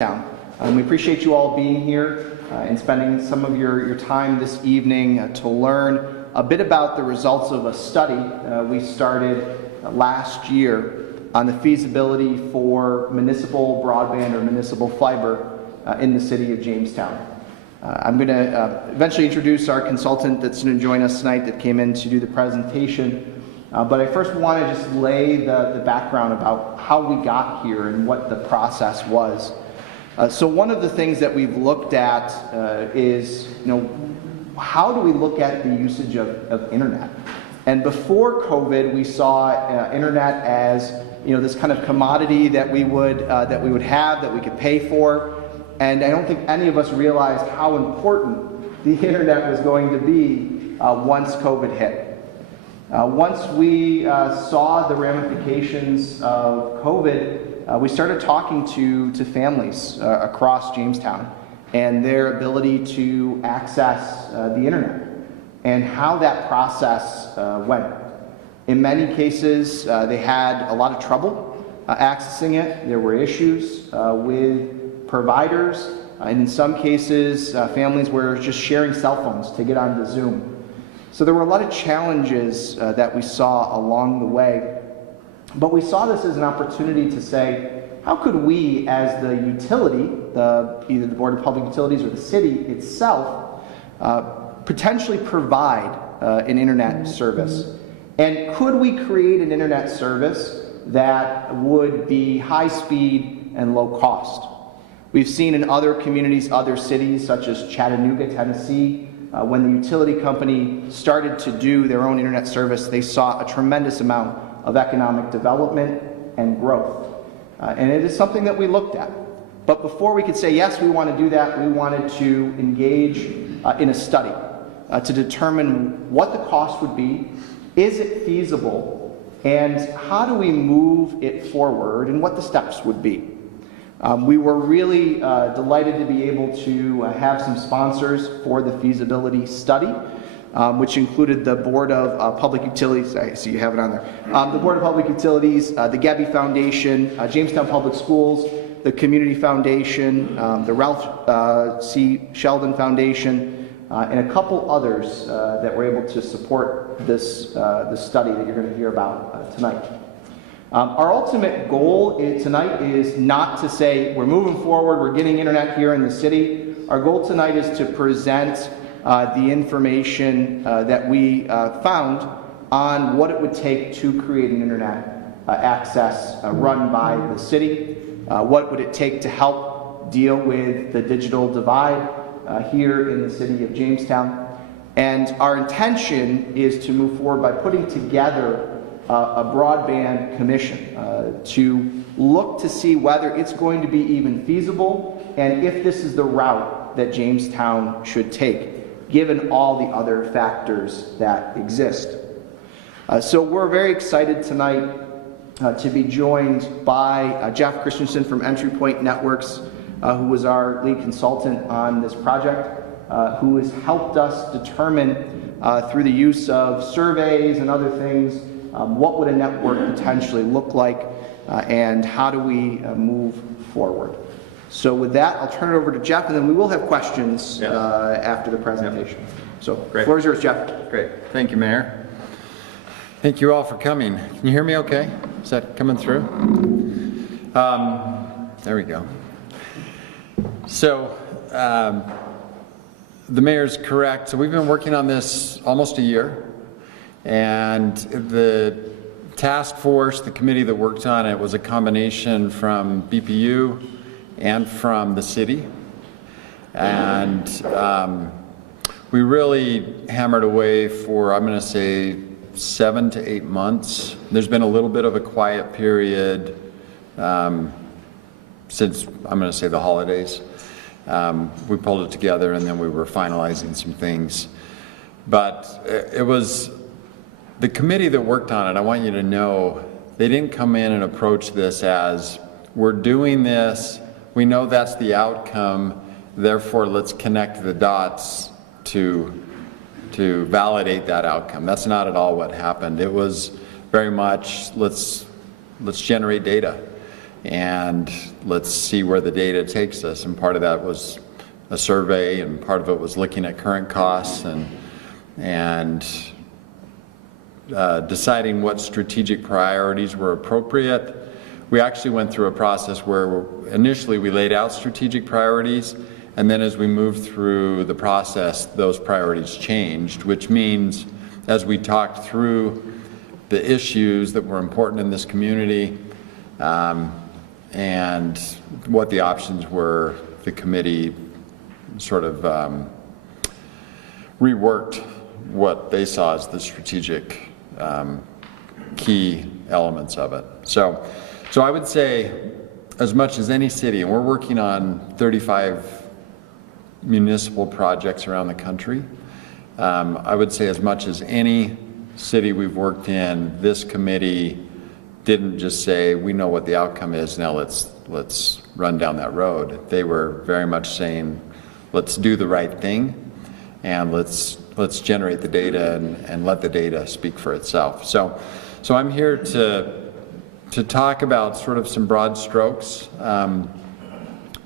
We appreciate you all being here and spending some of your time this evening to learn a bit about the results of a study we started last year on the feasibility for municipal broadband or municipal fiber in the city of Jamestown. I'm going to eventually introduce our consultant that's going to join us tonight that came in to do the presentation. But I first want to just lay the background about how we got here and what the process was. So one of the things that we've looked at is, how do we look at the usage of internet? And before COVID, we saw internet as this kind of commodity that we would have, that we could pay for. And I don't think any of us realized how important the internet was going to be once COVID hit. Once we saw the ramifications of COVID, we started talking to families across Jamestown and their ability to access the internet and how that process went. In many cases, they had a lot of trouble accessing it. There were issues with providers, and in some cases, families were just sharing cell phones to get onto Zoom. So there were a lot of challenges that we saw along the way. But we saw this as an opportunity to say, how could we, as the utility, either the Board of Public Utilities or the city itself, potentially provide an internet service? And could we create an internet service that would be high speed and low cost? We've seen in other communities, other cities, such as Chattanooga, Tennessee, when the utility company started to do their own internet service, they saw a tremendous amount of economic development and growth. And it is something that we looked at. But before we could say, yes, we want to do that, we wanted to engage in a study to determine what the cost would be, is it feasible, and how do we move it forward, and what the steps would be. We were really delighted to be able to have some sponsors for the feasibility study, which included the Board of Public Utilities. I see you have it on there. The Board of Public Utilities, the Gebby Foundation, Jamestown Public Schools, the Community Foundation, the Ralph C. Sheldon Foundation, and a couple others that were able to support this study that you're going to hear about tonight. Our ultimate goal tonight is not to say we're moving forward, we're getting internet here in the city. Our goal tonight is to present the information that we found on what it would take to create an internet access run by the city. What would it take to help deal with the digital divide here in the city of Jamestown. And our intention is to move forward by putting together a broadband commission to look to see whether it's going to be even feasible and if this is the route that Jamestown should take, given all the other factors that exist. So we're very excited tonight to be joined by Jeff Christensen from Entry Point Networks, who was our lead consultant on this project, who has helped us determine through the use of surveys and other things what would a network potentially look like and how do we move forward. So with that, I'll turn it over to Jeff, and then we will have questions after the presentation. So the floor is yours, Jeff. Great. Thank you, Mayor. Thank you all for coming. Can you hear me okay? Is that coming through? There we go. So the mayor's correct. So we've been working on this almost a year, and the task force, the committee that worked on it, was a combination from BPU and from the city, and we really hammered away for, I'm going to say, 7 to 8 months. There's been a little bit of a quiet period since, I'm going to say, the holidays. We pulled it together and then we were finalizing some things. But it was the committee that worked on it. I want you to know they didn't come in and approach this as, we're doing this, we know that's the outcome, therefore let's connect the dots to validate that outcome. That's not at all what happened. It was very much, let's generate data. and let's see where the data takes us. And part of that was a survey, and part of it was looking at current costs and deciding what strategic priorities were appropriate. We actually went through a process where initially we laid out strategic priorities, and then as we moved through the process, those priorities changed, which means as we talked through the issues that were important in this community and what the options were, the committee sort of reworked what they saw as the strategic key elements of it. So I would say, as much as any city, and we're working on 35 municipal projects around the country, I would say as much as any city we've worked in, this committee didn't just say, we know what the outcome is, now let's run down that road. They were very much saying, let's do the right thing, and let's generate the data and let the data speak for itself. So I'm here to talk about sort of some broad strokes,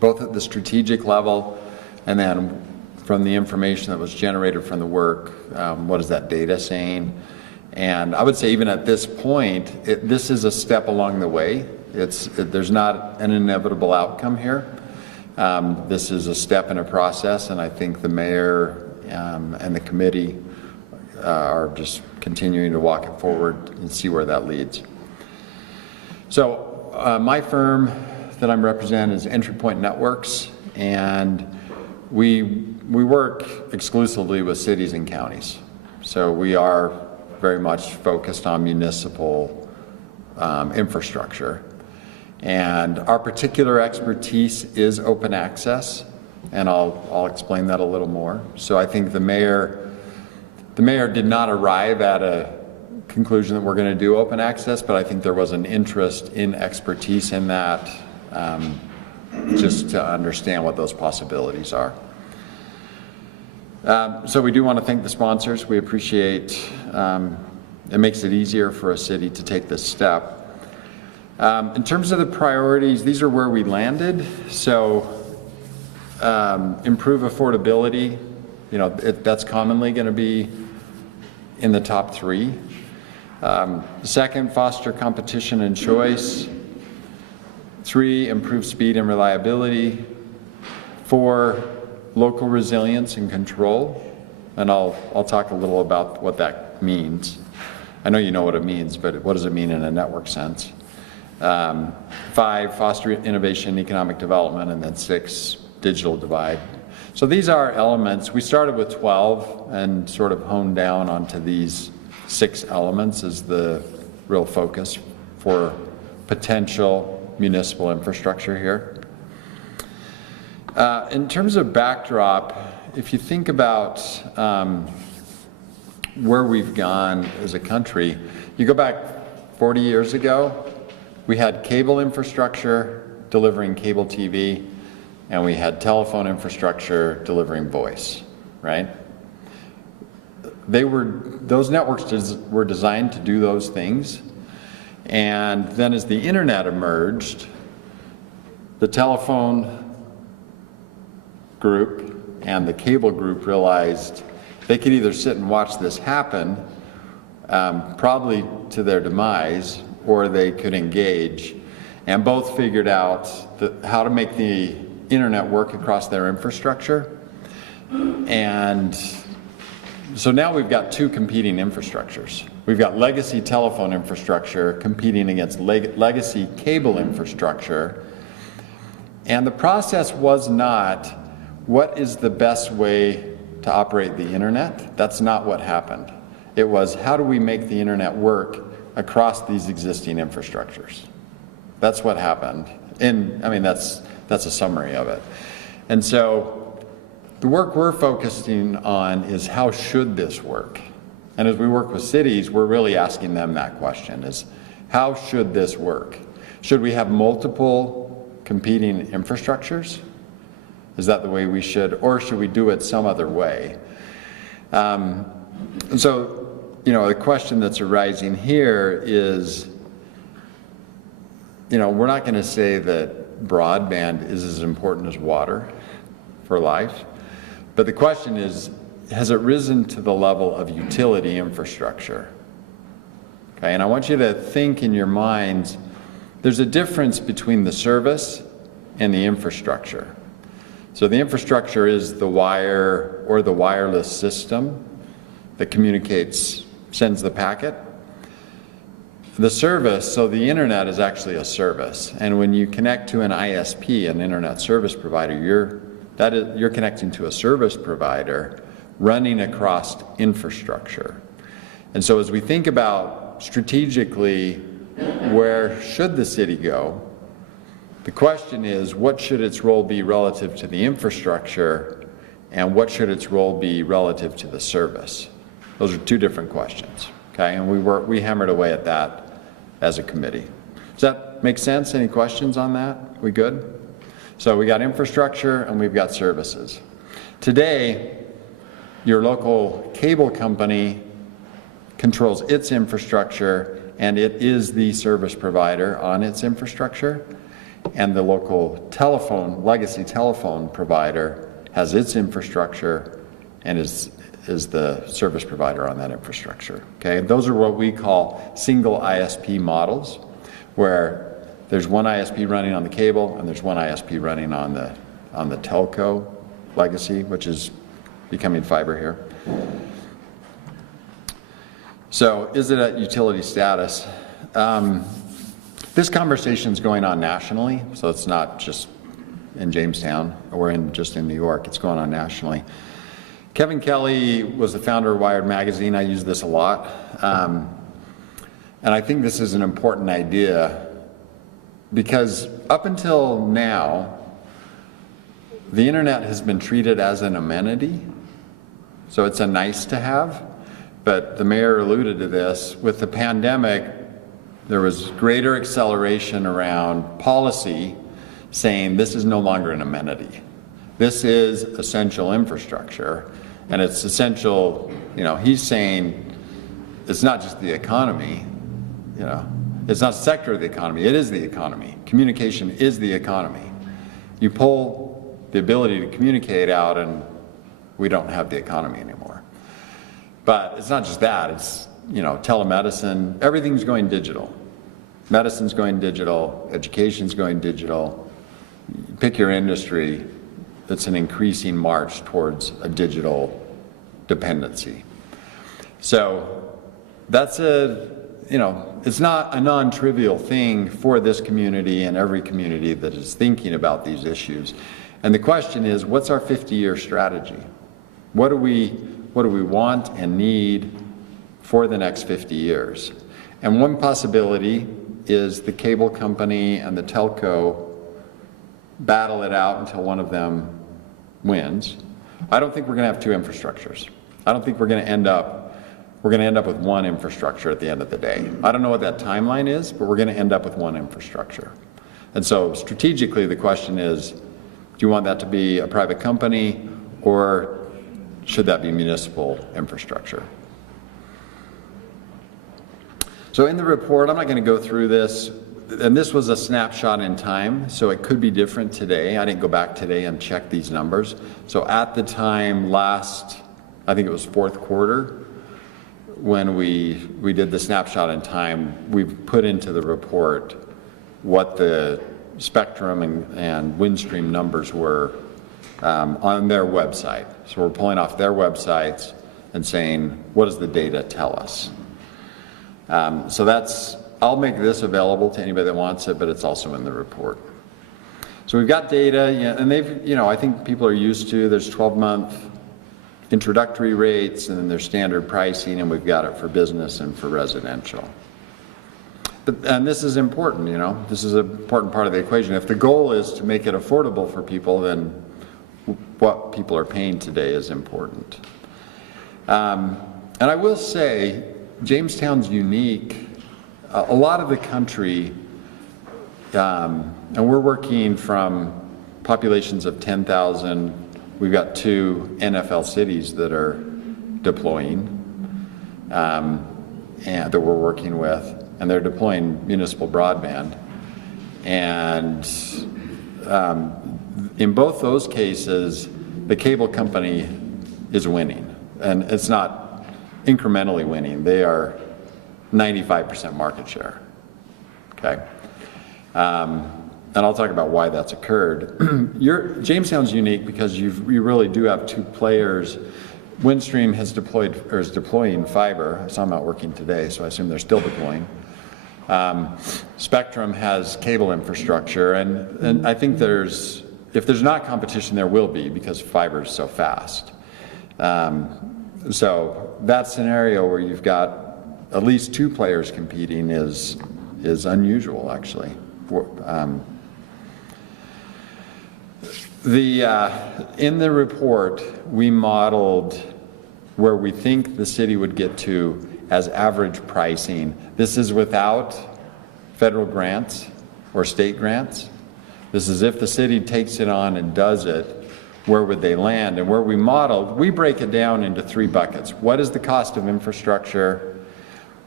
both at the strategic level and then from the information that was generated from the work, what is that data saying? And I would say even at this point, this is a step along the way. There's not an inevitable outcome here. This is a step in a process, and I think the mayor and the committee are just continuing to walk it forward and see where that leads. So my firm that I'm representing is Entry Point Networks, and we work exclusively with cities and counties. So we are very much focused on municipal infrastructure. And our particular expertise is open access, and I'll explain that a little more. So I think the mayor did not arrive at a conclusion that we're going to do open access, but I think there was an interest in expertise in that, just to understand what those possibilities are. So we do want to thank the sponsors. We appreciate it makes it easier for a city to take this step. In terms of the priorities, these are where we landed. So improve affordability, that's commonly going to be in the top 3. Second, foster competition and choice. 3, improve speed and reliability. 4, local resilience and control. And I'll talk a little about what that means. I know you know what it means, but what does it mean in a network sense? 5, foster innovation and economic development, and then 6, digital divide. So these are elements. We started with 12 and sort of honed down onto these 6 elements as the real focus for potential municipal infrastructure here. In terms of backdrop, if you think about where we've gone as a country, you go back 40 years ago, we had cable infrastructure delivering cable TV, and we had telephone infrastructure delivering voice, right? Those networks were designed to do those things, and then as the internet emerged, the telephone group and the cable group realized they could either sit and watch this happen, probably to their demise, or they could engage, and both figured out how to make the internet work across their infrastructure. And so now we've got 2 competing infrastructures. We've got legacy telephone infrastructure competing against legacy cable infrastructure, and the process was not what is the best way to operate the internet. That's not what happened. It was, how do we make the internet work across these existing infrastructures? That's what happened. And I mean, that's a summary of it. And so the work we're focusing on is, how should this work? And as we work with cities, we're really asking them that question, is how should this work? Should we have multiple competing infrastructures? Is that the way we should, or should we do it some other way? And so, the question that's arising here is we're not going to say that broadband is as important as water for life, but the question is, has it risen to the level of utility infrastructure? Okay, and I want you to think in your minds, there's a difference between the service and the infrastructure. So the infrastructure is the wire or the wireless system that communicates, sends the packet. The service, so the internet is actually a service. And when you connect to an ISP, an internet service provider, you're connecting to a service provider running across infrastructure. And so as we think about strategically, where should the city go? The question is, what should its role be relative to the infrastructure, and what should its role be relative to the service? Those are two different questions, okay? And we hammered away at that as a committee. Does that make sense? Any questions on that? We good? So we got infrastructure and we've got services. Today, your local cable company controls its infrastructure, and it is the service provider on its infrastructure. And the local legacy telephone provider has its infrastructure and is the service provider on that infrastructure. Okay, those are what we call single ISP models, where there's one ISP running on the cable and there's one ISP running on the telco legacy, which is becoming fiber here. So is it at utility status? This conversation is going on nationally, so it's not just in Jamestown or just in New York, it's going on nationally. Kevin Kelly was the founder of Wired Magazine. I use this a lot. And I think this is an important idea because up until now, the internet has been treated as an amenity. So it's a nice to have, but the mayor alluded to this. With the pandemic, there was greater acceleration around policy saying this is no longer an amenity. This is essential infrastructure, and it's essential, he's saying it's not just the economy, it's not a sector of the economy, it is the economy. Communication is the economy. You pull the ability to communicate out and we don't have the economy anymore. But it's not just that, it's telemedicine, everything's going digital. Medicine's going digital, education's going digital. Pick your industry, it's an increasing march towards a digital dependency. So that's it's not a non-trivial thing for this community and every community that is thinking about these issues. And the question is, what's our 50-year strategy? What do we want and need for the next 50 years? And one possibility is the cable company and the telco battle it out until one of them wins. I don't think we're going to have two infrastructures. I don't think we're going to end up with one infrastructure at the end of the day. I don't know what that timeline is, but we're going to end up with one infrastructure. And so strategically, the question is, do you want that to be a private company, or should that be municipal infrastructure? So in the report, I'm not going to go through this, and this was a snapshot in time, so it could be different today. I didn't go back today and check these numbers. So at the time I think it was fourth quarter, when we did the snapshot in time, we put into the report what the spectrum and Windstream numbers were on their website. So we're pulling off their websites and saying, what does the data tell us? So I'll make this available to anybody that wants it, but it's also in the report. So we've got data, and I think people are used to, there's 12-month introductory rates, and then there's standard pricing, and we've got it for business and for residential. And this is important, this is an important part of the equation. If the goal is to make it affordable for people, then what people are paying today is important. And I will say, Jamestown's unique. A lot of the country, and we're working from populations of 10,000. We've got 2 NFL cities that are deploying, and that we're working with, and they're deploying municipal broadband. And in both those cases, the cable company is winning. And it's not incrementally winning. They are 95% market share. Okay? And I'll talk about why that's occurred. Jamestown's unique because you really do have two players. Windstream has deployed, or is deploying fiber. I saw them out working today, so I assume they're still deploying. Spectrum has cable infrastructure, and I think if there's not competition, there will be, because fiber is so fast. So that scenario where you've got at least two players competing is unusual, actually. In the report, we modeled where we think the city would get to as average pricing. This is without federal grants or state grants. This is if the city takes it on and does it, where would they land? And where we modeled, we break it down into three buckets. What is the cost of infrastructure?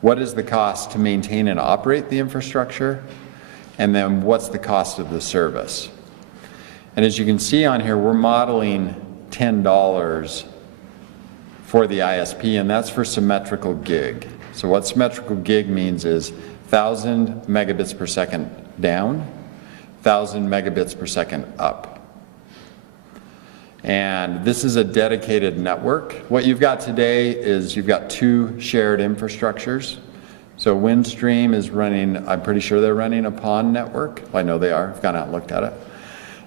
What is the cost to maintain and operate the infrastructure? And then what's the cost of the service? And as you can see on here, we're modeling $10 for the ISP, and that's for symmetrical gig. So what symmetrical gig means is 1,000 megabits per second down, 1,000 megabits per second up. And this is a dedicated network. What you've got today is you've got two shared infrastructures. So Windstream is running, I'm pretty sure they're running a PON network. Well, I know they are, I've gone out and looked at it.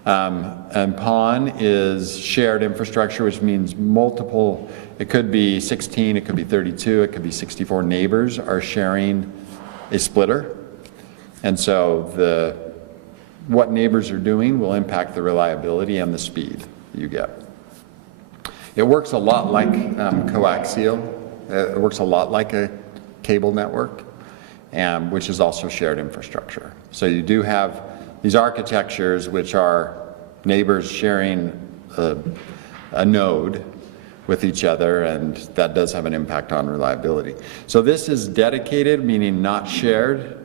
And PON is shared infrastructure, which means multiple, it could be 16, it could be 32, it could be 64 neighbors are sharing a splitter. And so what neighbors are doing will impact the reliability and the speed that you get. It works a lot like coaxial. It works a lot like a cable network, which is also shared infrastructure. So you do have these architectures which are neighbors sharing a node with each other, and that does have an impact on reliability. So this is dedicated, meaning not shared.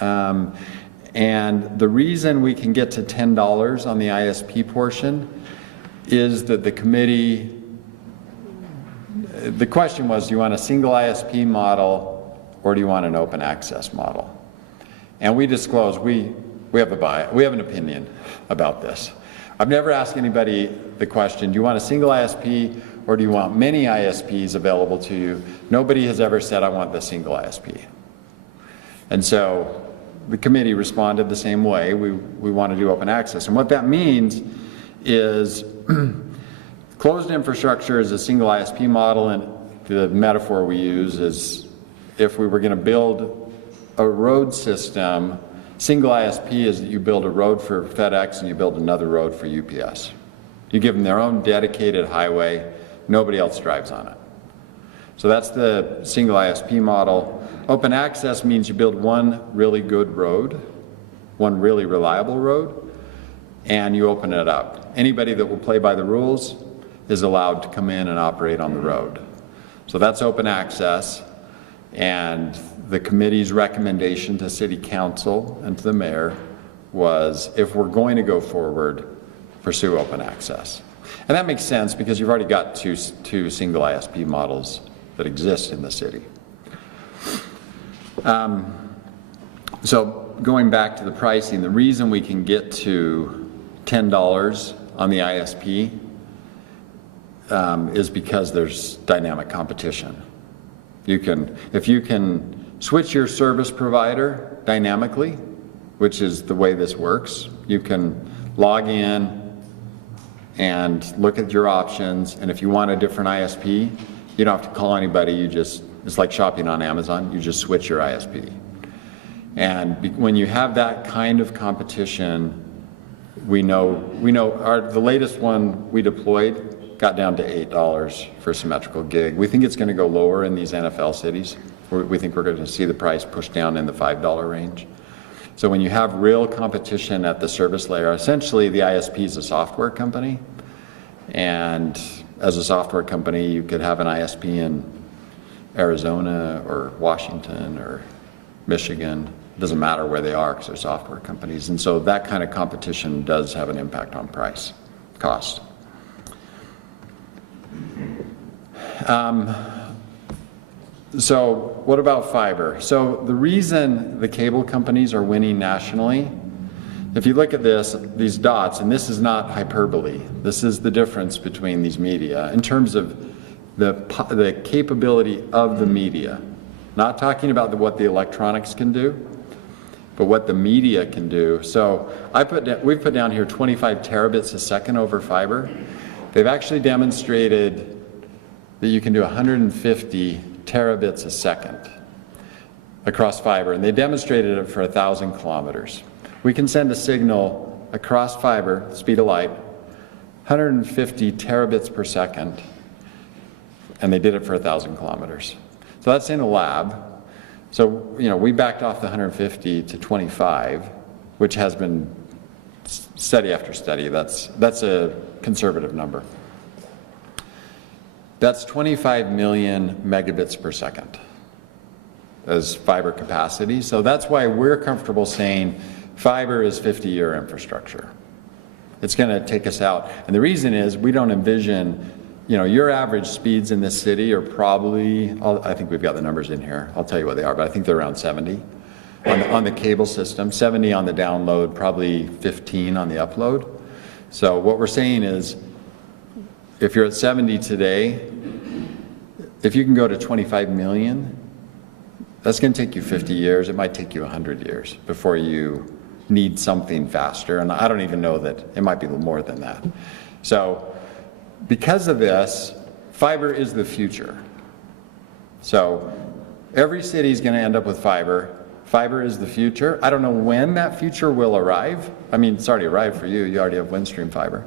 And the reason we can get to $10 on the ISP portion is that the committee, the question was, do you want a single ISP model or do you want an open access model? And we disclosed, we have an opinion about this. I've never asked anybody the question, do you want a single ISP or do you want many ISPs available to you? Nobody has ever said, I want the single ISP. And so the committee responded the same way. We want to do open access. And what that means is closed infrastructure is a single ISP model, and the metaphor we use is if we were going to build a road system, single ISP is that you build a road for FedEx and you build another road for UPS. You give them their own dedicated highway, nobody else drives on it. So that's the single ISP model. Open access means you build one really good road, one really reliable road, and you open it up. Anybody that will play by the rules is allowed to come in and operate on the road. So that's open access, and the committee's recommendation to City Council and to the mayor was, if we're going to go forward, pursue open access. And that makes sense because you've already got two single ISP models that exist in the city. So going back to the pricing, the reason we can get to $10 on the ISP is because there's dynamic competition. If you can switch your service provider dynamically, which is the way this works, you can log in and look at your options, and if you want a different ISP, you don't have to call anybody, it's like shopping on Amazon, you just switch your ISP. And when you have that kind of competition, we know the latest one we deployed got down to $8 for symmetrical gig. We think it's going to go lower in these NFL cities. We think we're going to see the price pushed down in the $5 range. So when you have real competition at the service layer, essentially the ISP is a software company, and as a software company you could have an ISP in Arizona or Washington or Michigan, It doesn't matter where they are because they're software companies. And so that kind of competition does have an impact on price, cost. So what about fiber? So the reason the cable companies are winning nationally, if you look at this, these dots, and this is not hyperbole, this is the difference between these media in terms of the capability of the media. Not talking about what the electronics can do, but what the media can do. So we've put down here 25 terabits a second over fiber. They've actually demonstrated that you can do 150 terabits a second across fiber, and they demonstrated it for 1,000 kilometers. We can send a signal across fiber, speed of light, 150 terabits per second, and they did it for 1,000 kilometers. So that's in a lab. So, we backed off the 150 to 25, which has been study after study. That's a conservative number. That's 25 million megabits per second as fiber capacity. So that's why we're comfortable saying fiber is 50-year infrastructure. It's going to take us out. And the reason is we don't envision, your average speeds in this city are probably, I think we've got the numbers in here. I'll tell you what they are, but I think they're around 70 on the cable system, 70 on the download, probably 15 on the upload. So what we're saying is, if you're at 70 today, if you can go to 25 million, that's going to take you 50 years. It might take you 100 years before you need something faster. And I don't even know that it might be a little more than that. So because of this, fiber is the future. So every city is going to end up with fiber. Fiber is the future. I don't know when that future will arrive. I mean, it's already arrived for you. You already have Windstream fiber.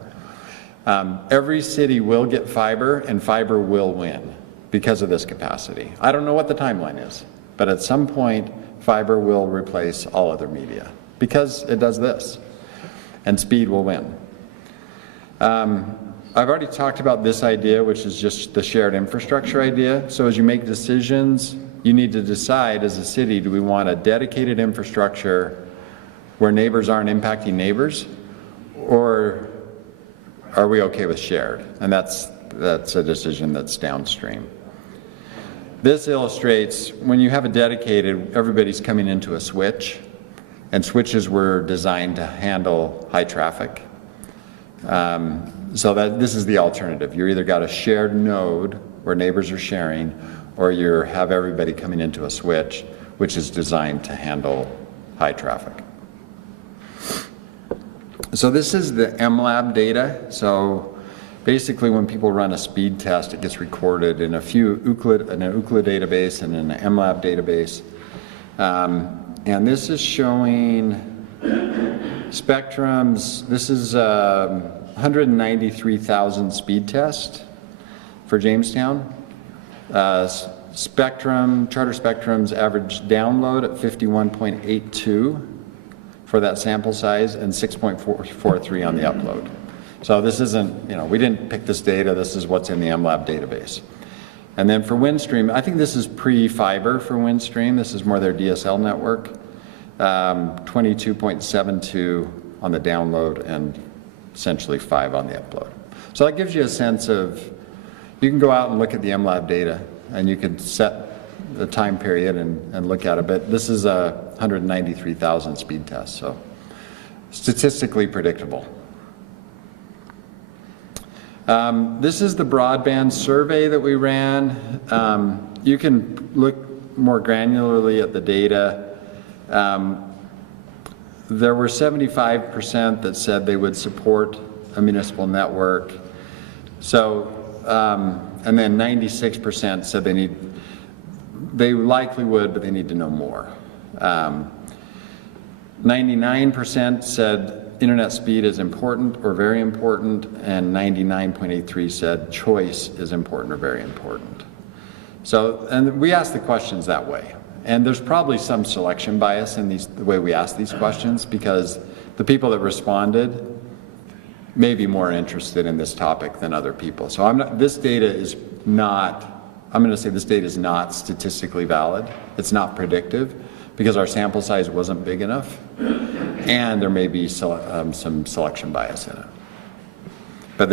Every city will get fiber, and fiber will win because of this capacity. I don't know what the timeline is, but at some point, fiber will replace all other media because it does this, and speed will win. I've already talked about this idea, which is just the shared infrastructure idea. So as you make decisions, you need to decide as a city, do we want a dedicated infrastructure where neighbors aren't impacting neighbors, or are we okay with shared? And that's a decision that's downstream. This illustrates when you have a dedicated, everybody's coming into a switch, and switches were designed to handle high traffic. So that this is the alternative. You either got a shared node where neighbors are sharing, or you have everybody coming into a switch, which is designed to handle high traffic. So this is the Mlab data. So basically when people run a speed test, it gets recorded in an Ookla database and in an Mlab database. And this is showing spectrums. This is 193,000 speed test for Jamestown. Charter Spectrum's average download at 51.82 for that sample size, and 6.43 on the upload. So this isn't, we didn't pick this data, this is what's in the Mlab database. And then for Windstream, I think this is pre-fiber for Windstream, this is more their DSL network, 22.72 on the download and essentially 5 on the upload. So that gives you a sense of, you can go out and look at the Mlab data and you can set the time period and look at it, but this is a 193,000 speed test, so statistically predictable. This is the Broadband Survey that we ran. You can look more granularly at the data. There were 75% that said they would support a municipal network. So, and then 96% said they likely would, but they need to know more. 99% said internet speed is important or very important, and 99.83 said choice is important or very important. So, and we asked the questions that way. And there's probably some selection bias in the way we ask these questions, because the people that responded may be more interested in this topic than other people. So this data is not, I'm going to say this data is not statistically valid. It's not predictive, because our sample size wasn't big enough, and there may be some selection bias in it. But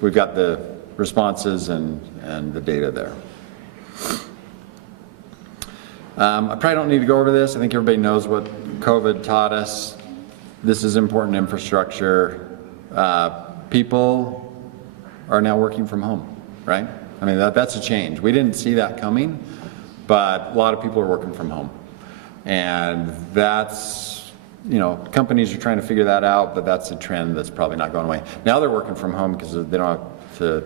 we've got the responses and the data there. I probably don't need to go over this. I think everybody knows what COVID taught us. This is important infrastructure. People are now working from home, right? I mean, that's a change. We didn't see that coming, but a lot of people are working from home. And that's, companies are trying to figure that out, but that's a trend that's probably not going away. Now they're working from home because they don't have to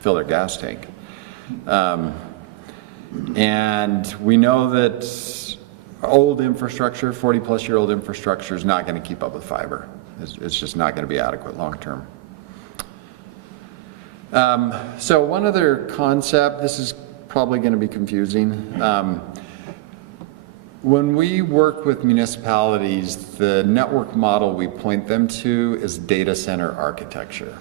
fill their gas tank. And we know that old infrastructure, 40-plus-year-old infrastructure, is not going to keep up with fiber. It's just not going to be adequate long term. So one other concept, this is probably going to be confusing. When we work with municipalities, the network model we point them to is data center architecture.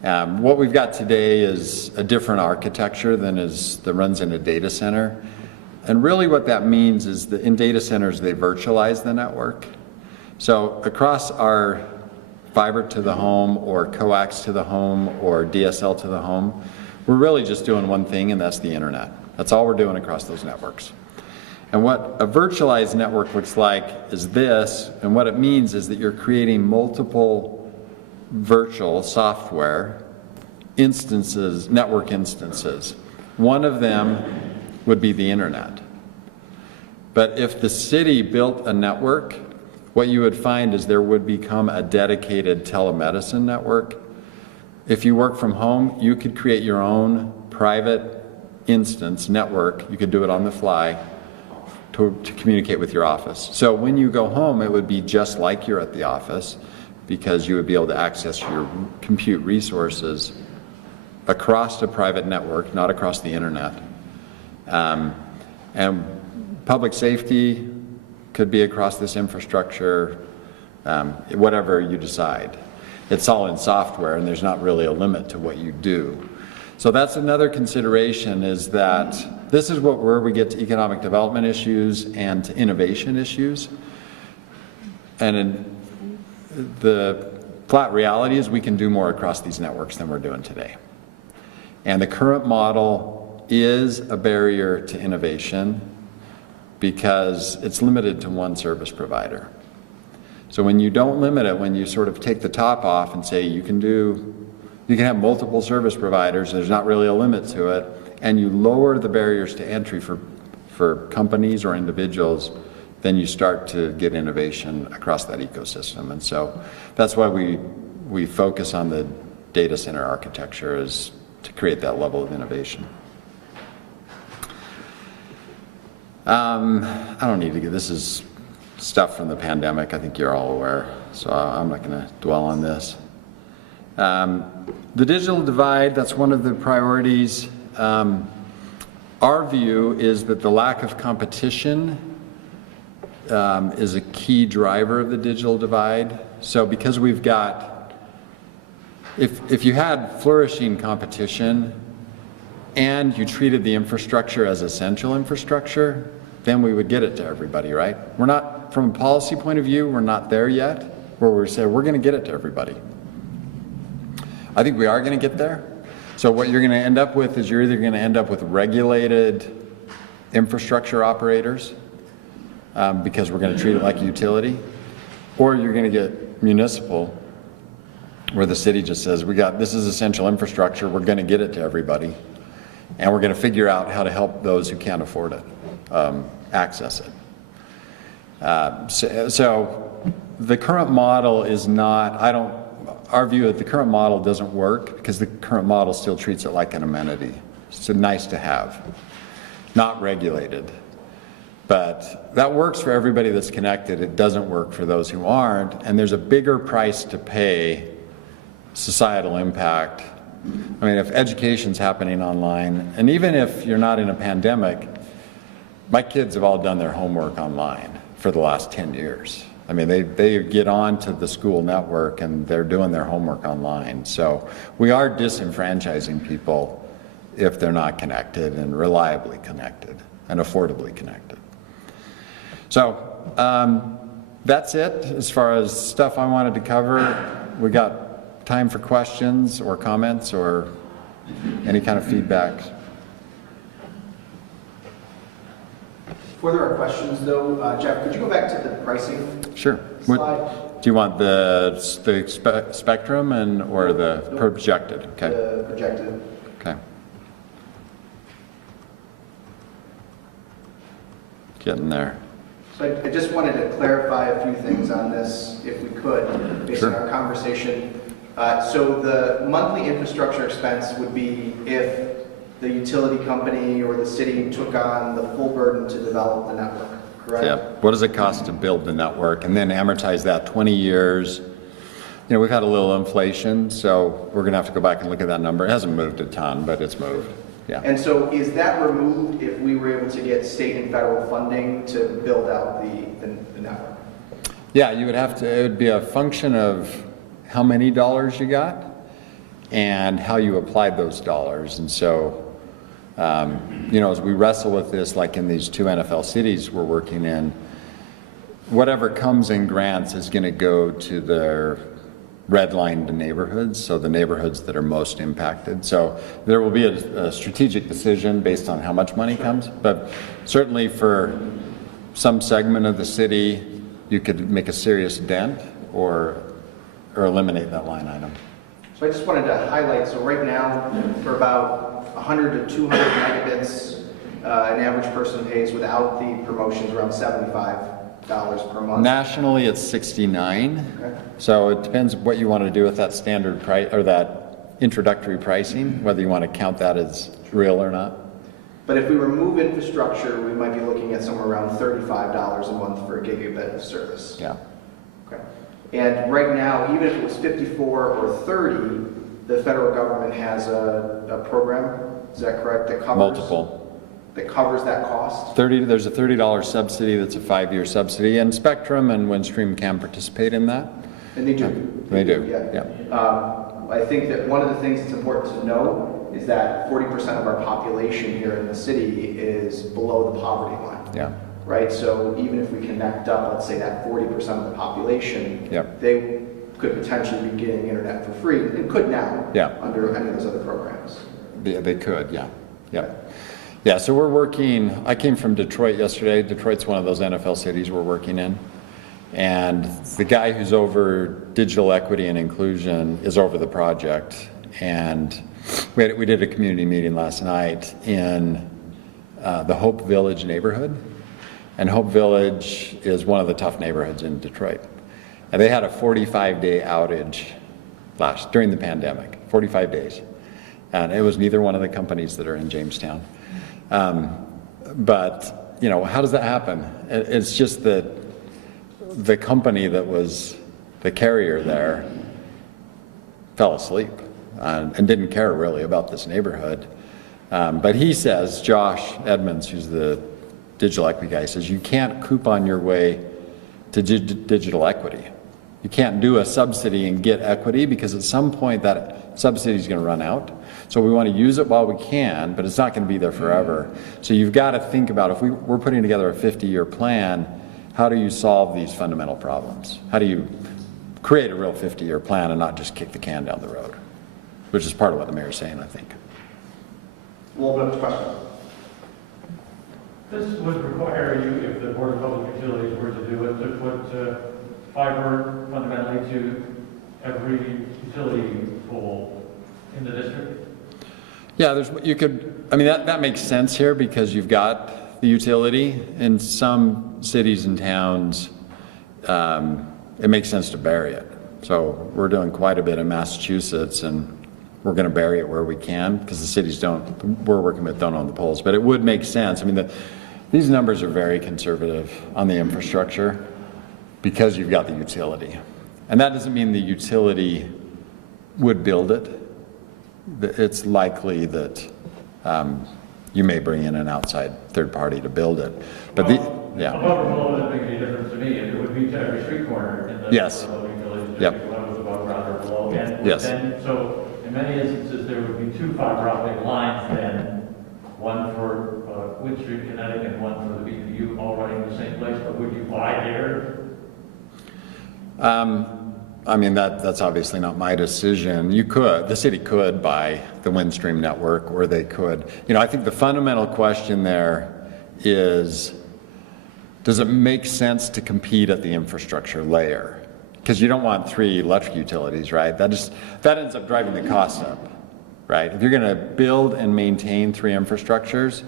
What we've got today is a different architecture than that runs in a data center. And really what that means is that in data centers, they virtualize the network. So across our fiber to the home or coax to the home or DSL to the home, we're really just doing one thing, and that's the internet. That's all we're doing across those networks. And what a virtualized network looks like is this, and what it means is that you're creating multiple virtual software instances, network instances. One of them would be the internet. But if the city built a network, what you would find is there would become a dedicated telemedicine network. If you work from home, you could create your own private instance network. You could do it on the fly to communicate with your office. So when you go home, it would be just like you're at the office, because you would be able to access your compute resources across a private network, not across the internet. And public safety could be across this infrastructure, whatever you decide. It's all in software, and there's not really a limit to what you do. So that's another consideration, is that this is where we get to economic development issues and to innovation issues. And the flat reality is we can do more across these networks than we're doing today. And the current model is a barrier to innovation because it's limited to one service provider. So when you don't limit it, when you sort of take the top off and say you can have multiple service providers, there's not really a limit to it, and you lower the barriers to entry for companies or individuals, then you start to get innovation across that ecosystem. And so that's why we focus on the data center architecture, is to create that level of innovation. I don't need to get, this is stuff from the pandemic, I think you're all aware, so I'm not going to dwell on this. The digital divide, that's one of the priorities. Our view is that the lack of competition is a key driver of the digital divide. So because we've got, if you had flourishing competition and you treated the infrastructure as essential infrastructure, then we would get it to everybody, right? We're not, from a policy point of view, we're not there yet, where we say we're going to get it to everybody. I think we are going to get there. So what you're going to end up with is you're either going to end up with regulated infrastructure operators, because we're going to treat it like a utility, or you're going to get municipal, where the city just says, this is essential infrastructure, we're going to get it to everybody, and we're going to figure out how to help those who can't afford it access it. So the current model is not, our view that the current model doesn't work because the current model still treats it like an amenity. It's a nice to have, not regulated. But that works for everybody that's connected. It doesn't work for those who aren't, and there's a bigger price to pay, societal impact. I mean, if education's happening online, and even if you're not in a pandemic, my kids have all done their homework online for the last 10 years. I mean, they get on to the school network and they're doing their homework online. So we are disenfranchising people if they're not connected and reliably connected and affordably connected. So that's it as far as stuff I wanted to cover. We got time for questions or comments or any kind of feedback. Before there are questions, though, Jeff, could you go back to the pricing Sure. slide? Do you want the spectrum and or the projected? Okay. The projected. Okay. Getting there. So I just wanted to clarify a few things on this, if we could, based on our conversation. So the monthly infrastructure expense would be if the utility company or the city took on the full burden to develop the network, correct? Yeah. What does it cost to build the network and then amortize that 20 years? You know, we've had a little inflation, so we're going to have to go back and look at that number. It hasn't moved a ton, but it's moved. Yeah. And so is that removed if we were able to get state and federal funding to build out the network? Yeah, you would have to, it would be a function of how many dollars you got and how you applied those dollars. And so, you know, as we wrestle with this, like in these 2 NFL cities we're working in, whatever comes in grants is going to go to their redlined neighborhoods, so the neighborhoods that are most impacted. So there will be a strategic decision based on how much money comes, but certainly for some segment of the city, you could make a serious dent or eliminate that line item. So I just wanted to highlight, so right now, for about 100 to 200 megabits, an average person pays without the promotions around $75 per month. Nationally, it's 69. Okay. So it depends what you want to do with that standard price or that introductory pricing, whether you want to count that as real or not. But if we remove infrastructure, we might be looking at somewhere around $35 a month for a gigabit of service. Yeah. Okay. And right now, even if it was 54 or 30, the federal government has a program, is that correct, that covers? Multiple. That covers that cost? There's a $30 subsidy that's a 5-year subsidy, and Spectrum and Windstream can participate in that. And they do. They do, yeah. I think that one of the things that's important to know is that 40% of our population here in the city is below the poverty line. Yeah. Right? So even if we connect up, let's say that 40% of the population, Yep. they could potentially be getting internet for free, and could now, Yeah. under any of those other programs. They could, yeah. Yeah. Yeah, so we're working, I came from Detroit yesterday. Detroit's one of those NFL cities we're working in. And the guy who's over digital equity and inclusion is over the project. And we did a community meeting last night in the Hope Village neighborhood. And Hope Village is one of the tough neighborhoods in Detroit. And they had a 45-day outage during the pandemic, 45 days. And it was neither one of the companies that are in Jamestown. But, you know, how does that happen? It's just that the company that was the carrier there fell asleep and didn't care really about this neighborhood. But he says, Josh Edmonds, who's the digital equity guy, says you can't coupon your way to digital equity. You can't do a subsidy and get equity because at some point that subsidy is going to run out. So we want to use it while we can, but it's not going to be there forever. So you've got to think about, if we're putting together a 50-year plan, how do you solve these fundamental problems? How do you create a real 50-year plan and not just kick the can down the road? Which is part of what the mayor's saying, I think. We'll open up to questions. This would require you, if the Board of Public Utilities were to do it, to put fiber fundamentally to every utility pole in the district? Yeah, that makes sense here because you've got the utility. In some cities and towns, it makes sense to bury it. So we're doing quite a bit in Massachusetts, and we're going to bury it where we can because the cities we're working with don't own the poles. But it would make sense. I mean, these numbers are very conservative on the infrastructure because you've got the utility. And that doesn't mean the utility would build it. It's likely that you may bring in an outside third party to build it. But yeah. Above or below doesn't make any difference to me. It would be to every street corner in the Yes. utility district, Yep. whether it was above ground or below. And Yes. then, so in many instances, there would be 2 fiber optic lines then one for Wood Street, Connecticut, and one for the BPU, all running in the same place, but would you buy there? I mean, that's obviously not my decision. The city could buy the Windstream network, or they could. I think the fundamental question there is, does it make sense to compete at the infrastructure layer? Because you don't want 3 electric utilities, right? That ends up driving the costs up, right? If you're going to build and maintain 3 infrastructures,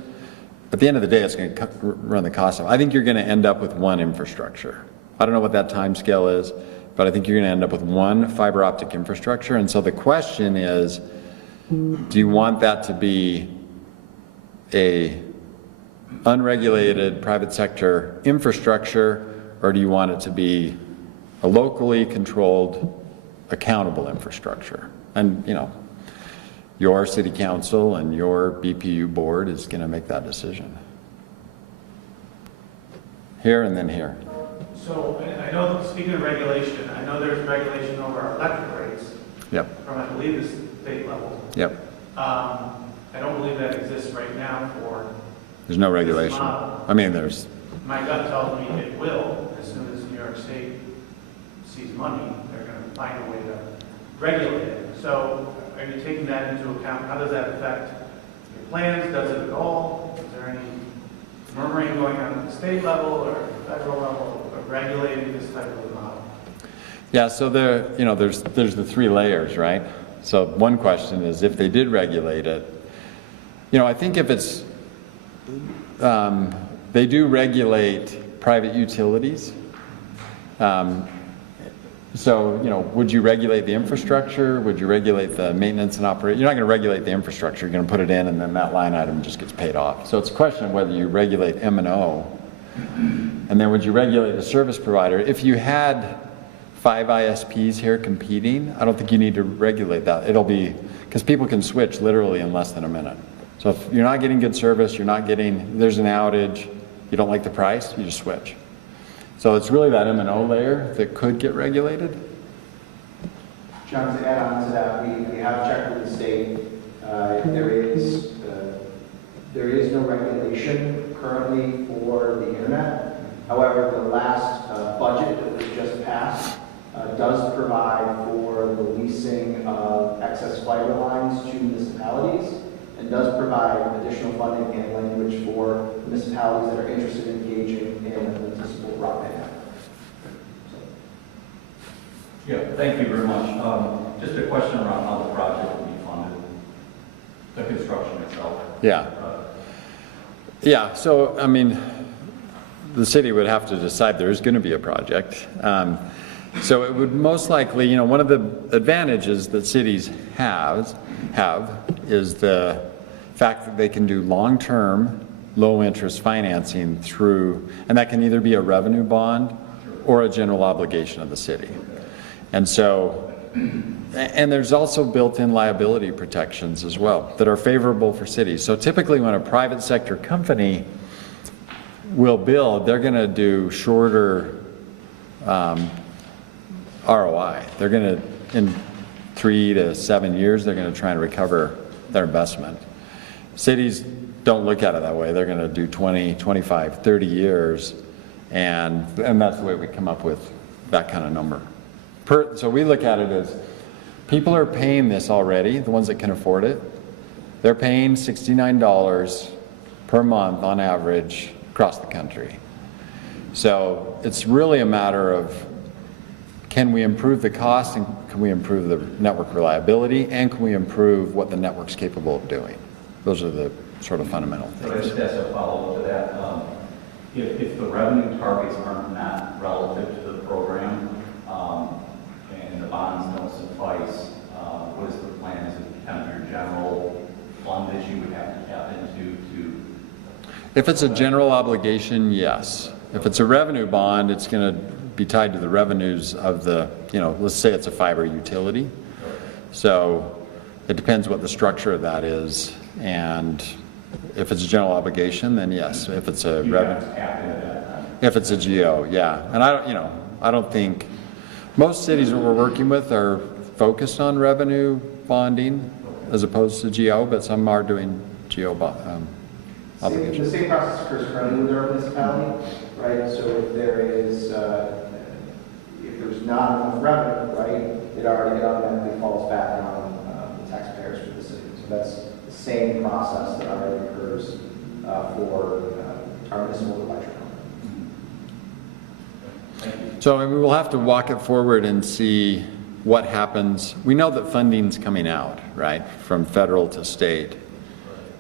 at the end of the day, it's going to run the cost up. I think you're going to end up with 1 infrastructure. I don't know what that time scale is, but I think you're going to end up with 1 fiber optic infrastructure. And so the question is, do you want that to be a unregulated private sector infrastructure, or do you want it to be a locally controlled, accountable infrastructure? And your city council and your BPU board is going to make that decision. Here and then here. So I know, speaking of regulation, I know there's regulation over our electric rates. Yep. From, I believe, the state level. Yep. I don't believe that exists right now for. There's no regulation. I mean, My gut tells me it will, as soon as New York State sees money, they're going to find a way to regulate it. So are you taking that into account? How does that affect your plans? Does it at all? Is there any murmuring going on at the state level or federal level of regulating this type of model? Yeah, so there's the 3 layers, right? So one question is, if they did regulate it, I think if it's, they do regulate private utilities. So, would you regulate the infrastructure? Would you regulate the maintenance and operation? You're not going to regulate the infrastructure. You're going to put it in, and then that line item just gets paid off. So it's a question of whether you regulate M&O, and then would you regulate the service provider? If you had 5 ISPs here competing, I don't think you need to regulate that. It'll be, because people can switch literally in less than a minute. So if you're not getting good service, there's an outage, you don't like the price, you just switch. So it's really that M&O layer that could get regulated. John, to add on to that, we have checked with the state. There is no regulation currently for the internet. However, the last budget that was just passed does provide for the leasing of excess fiber lines to municipalities, and does provide additional funding and language for municipalities that are interested in engaging in a municipal broadband network. Yeah, thank you very much. Just a question around how the project will be funded, the construction itself. Yeah. Yeah, so, I mean, the city would have to decide there is going to be a project. So it would most likely, one of the advantages that cities have is the fact that they can do long-term, low-interest financing through, and that can either be a revenue bond or a general obligation of the city. And so, and there's also built-in liability protections as well that are favorable for cities. So typically when a private sector company will build, they're going to do shorter ROI. They're going to, in 3 to 7 years, they're going to try and recover their investment. Cities don't look at it that way. They're going to do 20, 25, 30 years, and that's the way we come up with that kind of number. So we look at it as people are paying this already, the ones that can afford it. They're paying $69 per month on average across the country. So it's really a matter of, can we improve the cost, and can we improve the network reliability, and can we improve what the network's capable of doing? Those are the sort of fundamental But I things. just ask a follow-up to that. If the revenue targets aren't met relative to the program, and the bonds don't suffice, what is the plan? Is it kind of your general fund that you would have to tap into to? If it's a general obligation, yes. If it's a revenue bond, it's going to be tied to the revenues of the, let's say it's a fiber utility. So it depends what the structure of that is. And if it's a general obligation, then yes. If it's a revenue, if it's a GO, yeah. And I don't think most cities that we're working with are focused on revenue bonding as opposed to GO, but some are doing GO The obligations. same process occurs currently with our municipality, right? So if there is, if there's not enough revenue, right, it automatically falls back on the taxpayers for the city. So that's the same process that already occurs for our municipal electric company. So we will have to walk it forward and see what happens. We know that funding's coming out, right, from federal to state.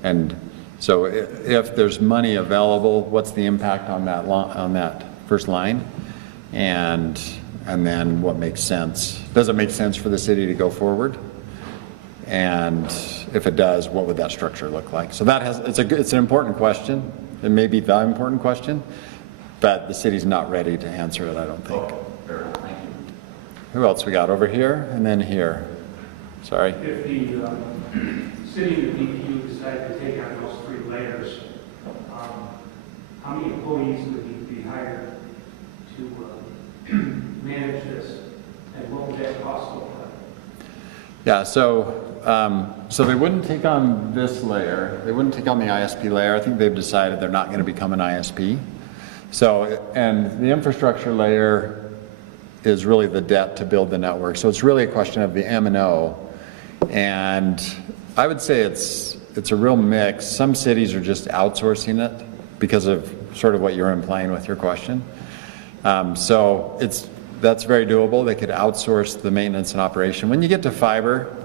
And so if there's money available, what's the impact on that first line? And then what makes sense? Does it make sense for the city to go forward? And if it does, what would that structure look like? So it's an important question. It may be the important question, but the city's not ready to answer it, I don't think. Very well, thank you. Who else we got over here and then here? Sorry. If the city and the DPU decide to take on those 3 layers, how many employees would need to be hired to manage this, and what would that cost look like? Yeah, so they wouldn't take on this layer. They wouldn't take on the ISP layer. I think they've decided they're not going to become an ISP. So, and the infrastructure layer is really the debt to build the network. So it's really a question of the M&O. And I would say it's a real mix. Some cities are just outsourcing it because of sort of what you're implying with your question. So that's very doable. They could outsource the maintenance and operation. When you get to fiber,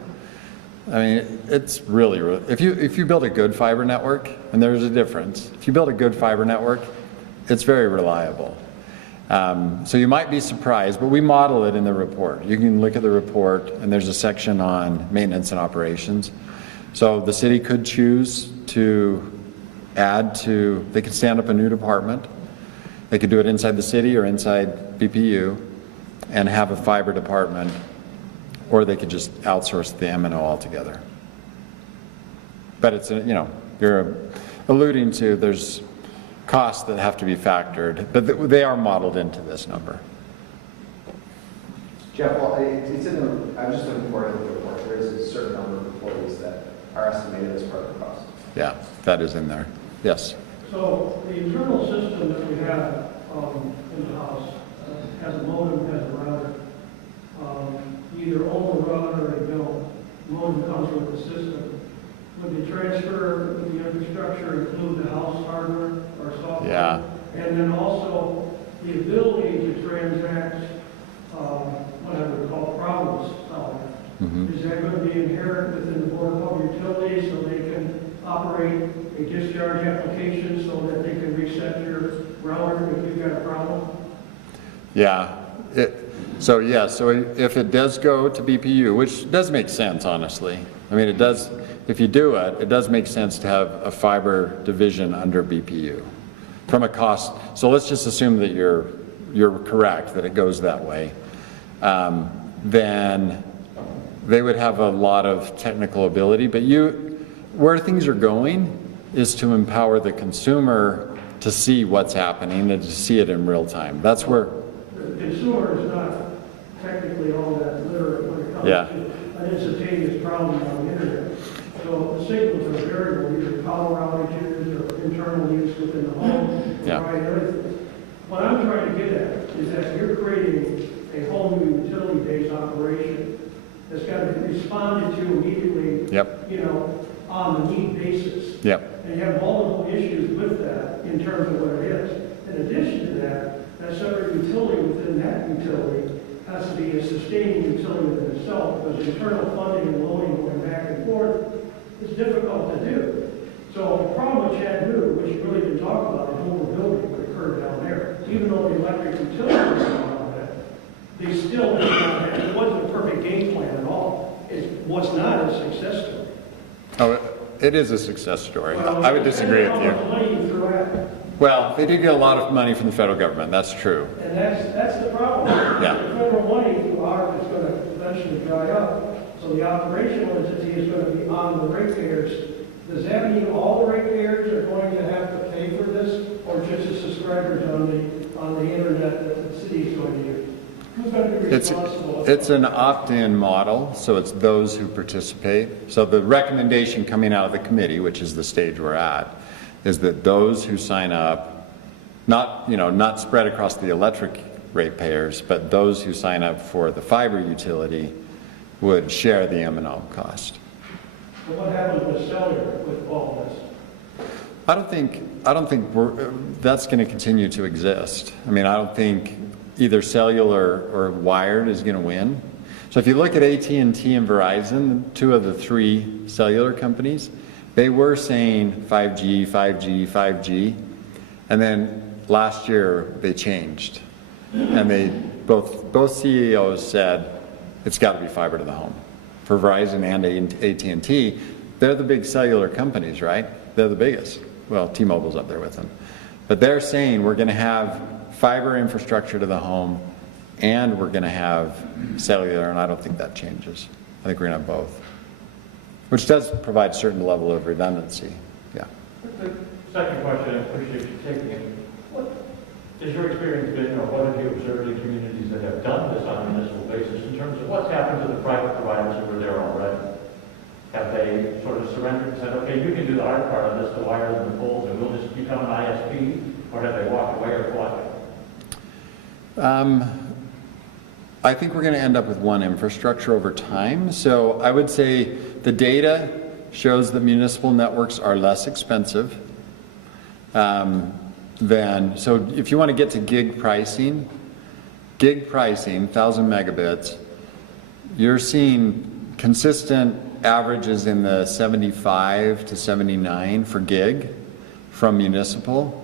I mean, it's really, if you build a good fiber network, and there's a difference, if you build a good fiber network, it's very reliable. So you might be surprised, but we model it in the report. You can look at the report, and there's a section on maintenance and operations. So the city could choose to they could stand up a new department. They could do it inside the city or inside BPU and have a fiber department, or they could just outsource the M&O altogether. But it's, you're alluding to there's costs that have to be factored, but they are modeled into this number. Jeff, well, it's in the, I'm just looking for it in the report. There is a certain number of employees that are estimated as part of the cost. Yeah, that is in there. Yes. So the internal system that we have in the house has a modem, has a router. You either own the router or you don't. The modem comes with the system. Would the transfer, would the infrastructure include the house hardware or software? Yeah. And then also the ability to transact what I would call problem solving. Mm-hmm. Is that going to be inherent within the Board of Public Utilities so they can operate a discharge application so that they can reset your router if you've got a problem? Yeah. So if it does go to BPU, which does make sense, honestly. I mean, it does. If you do it, it does make sense to have a fiber division under BPU from a cost. So let's just assume that you're correct that it goes that way. Then they would have a lot of technical ability, but where things are going is to empower the consumer to see what's happening and to see it in real time. That's where The consumer is not technically all that literate when it comes to an instantaneous problem on the internet. So the signals are variable, either power outages or internal use within the home, Yeah. right, everything. What I'm trying to get at is that you're creating a whole new utility-based operation that's got to be responded to immediately, on the need basis. Yep. And you have multiple issues with that in terms of what it is. In addition to that, that separate utility within that utility has to be a sustaining utility within itself, because internal funding and loading going back and forth is difficult to do. So the problem with Chattanooga, which you really didn't talk about, is overbuilding that occurred down there. Even though the electric utility was on that, they still did not have, it wasn't a perfect game plan at all. It was not a success story. Oh, it is a success story. I would disagree with you. How much money you threw at it. Well, they did get a lot of money from the federal government. That's true. And that's the problem. Yeah. The federal money is going to eventually dry up. So the operational entity is going to be on the ratepayers. Does that mean all the ratepayers are going to have to pay for this, or just the subscribers on the internet that the city is going to use? Who's going to be responsible? It's an opt-in model, so it's those who participate. So the recommendation coming out of the committee, which is the stage we're at, is that those who sign up, not spread across the electric ratepayers, but those who sign up for the fiber utility would share the M&O cost. But what happens with cellular with all this? I don't think that's going to continue to exist. I mean, I don't think either cellular or wired is going to win. So if you look at AT&T and Verizon, two of the three cellular companies, they were saying 5G, 5G, 5G, and then last year they changed, and they both CEOs said it's got to be fiber to the home. For Verizon and AT&T, they're the big cellular companies, right? They're the biggest. Well, T-Mobile's up there with them. But they're saying we're going to have fiber infrastructure to the home and we're going to have cellular, and I don't think that changes. I think we're going to have both, which does provide a certain level of redundancy. Yeah. The second question, I appreciate you taking it. What has your experience been, or what have you observed in communities that have done this on a municipal basis in terms of what's happened to the private providers who were there already? Have they sort of surrendered and said, okay, you can do the hard part of this, the wires and the poles, and we'll just become an ISP, or have they walked away or what? I think we're going to end up with one infrastructure over time. So I would say the data shows that municipal networks are less expensive so if you want to get to gig pricing, 1,000 megabits, you're seeing consistent averages in the 75 to 79 for gig from municipal,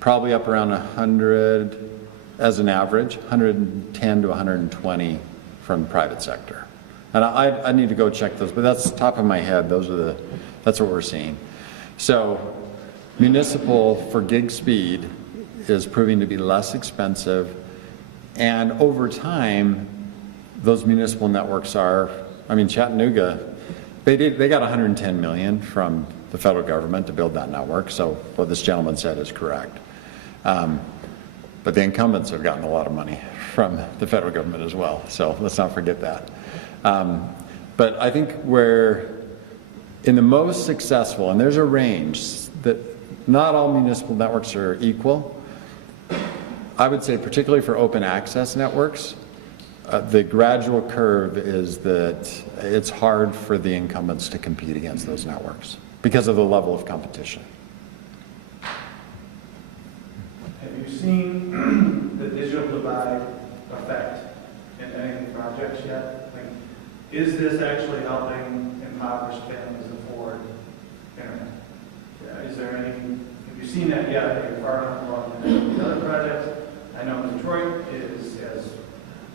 probably up around 100 as an average, 110 to 120 from private sector. And I need to go check those, but that's top of my head. That's what we're seeing. So municipal for gig speed is proving to be less expensive, and over time, those municipal networks are, I mean, Chattanooga, they got 110 million from the federal government to build that network, so what this gentleman said is correct. But the incumbents have gotten a lot of money from the federal government as well, so let's not forget that. But I think we're in the most successful, and there's a range, that not all municipal networks are equal. I would say particularly for open access networks, the gradual curve is that it's hard for the incumbents to compete against those networks because of the level of competition. Have you seen the digital divide effect in any of the projects yet? Like, is this actually helping impoverished families afford internet? Is there any, have you seen that yet? Are you far enough along in the other projects? I know Detroit has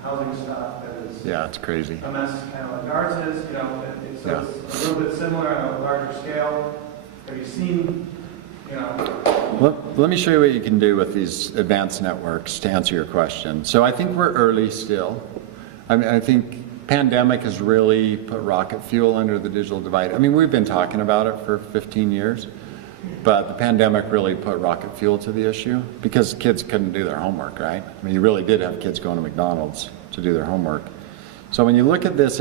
housing stock that is Yeah, it's crazy. a mess, kind of like ours is, it's a little bit similar on a larger scale. Have you seen, Let me show you what you can do with these advanced networks to answer your question. So I think we're early still. I mean, I think pandemic has really put rocket fuel under the digital divide. I mean, we've been talking about it for 15 years, but the pandemic really put rocket fuel to the issue because kids couldn't do their homework, right? I mean, you really did have kids going to McDonald's to do their homework. So when you look at this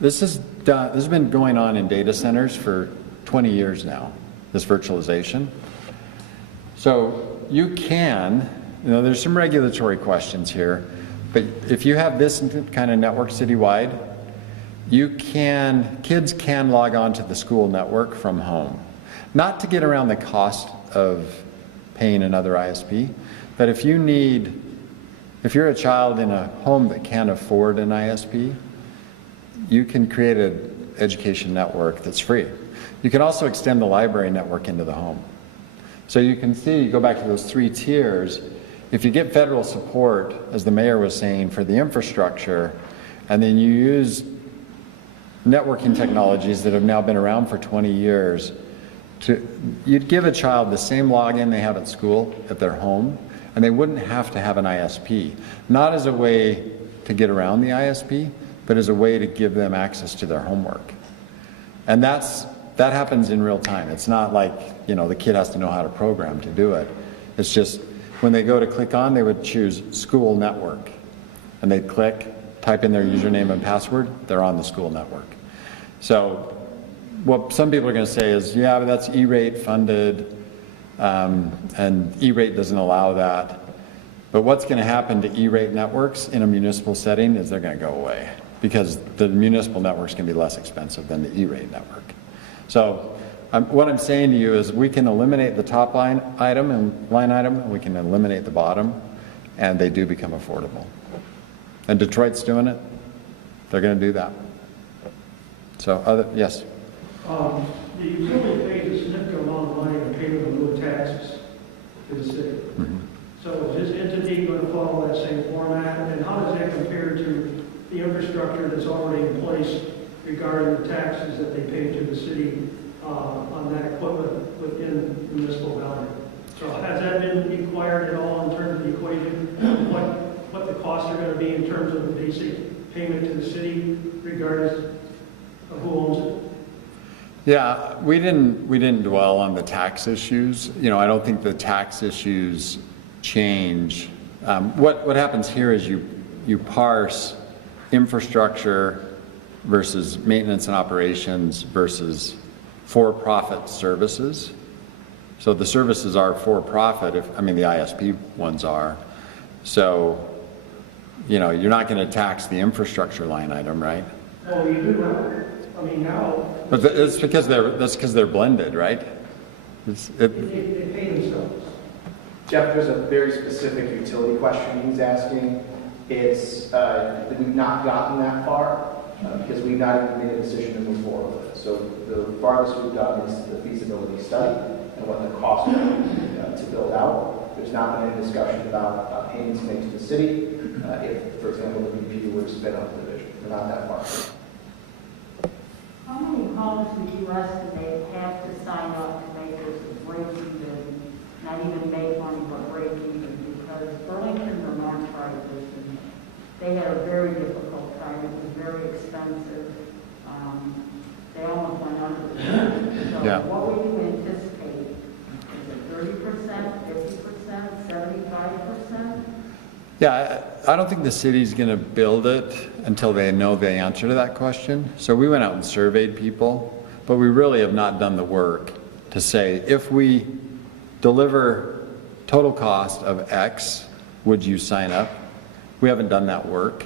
has been going on in data centers for 20 years now, this virtualization. So you can, there's some regulatory questions here, but if you have this kind of network citywide, kids can log on to the school network from home. Not to get around the cost of paying another ISP, but if you're a child in a home that can't afford an ISP, you can create an education network that's free. You can also extend the library network into the home. So you can see, go back to those 3 tiers, if you get federal support, as the mayor was saying, for the infrastructure, and then you use networking technologies that have now been around for 20 years, you'd give a child the same login they have at school at their home, and they wouldn't have to have an ISP. Not as a way to get around the ISP, but as a way to give them access to their homework. And that happens in real time. It's not like, the kid has to know how to program to do it. It's just when they go to click on, they would choose school network. And they'd click, type in their username and password, they're on the school network. So what some people are going to say is, yeah, but that's E-rate funded, and E-rate doesn't allow that. But what's going to happen to E-rate networks in a municipal setting is they're going to go away, because the municipal network's going to be less expensive than the E-rate network. So what I'm saying to you is we can eliminate the top line item, and we can eliminate the bottom, and they do become affordable. And Detroit's doing it. They're going to do that. So yes. The utility pays a significant amount of money in payment of new taxes to the city. Mm-hmm. So is this entity going to follow that same format? And how does that compare to the infrastructure that's already in place regarding the taxes that they pay to the city on that equipment within the municipal boundary? So has that been inquired at all in terms of the equation? What the costs are going to be in terms of the basic payment to the city regardless of who owns it? Yeah, we didn't dwell on the tax issues. You know, I don't think the tax issues change. What happens here is you parse infrastructure versus maintenance and operations versus for-profit services. So the services are for-profit, the ISP ones are. So, you know, you're not going to tax the infrastructure line item, right? Oh, you do now. I mean, now. But that's because they're blended, right? They pay themselves. Jeff, there's a very specific utility question he's asking. It's that we've not gotten that far because we've not even made a decision to move forward with it. So the farthest we've done is the feasibility study and what the cost would be to build out. There's not been any discussion about payments made to the city if, for example, the BP were to spin up the division. We're not that far. How many homes would you estimate have to sign up to make this a break even, not even make money, but break even? Because Burlington, Vermont tried this, and they had a very difficult time. It was very expensive. They almost went under. So Yeah. what would you anticipate? Is it 30%, 50%, 75%? Yeah, I don't think the city's going to build it until they know the answer to that question. So we went out and surveyed people, but we really have not done the work to say, if we deliver total cost of X, would you sign up? We haven't done that work.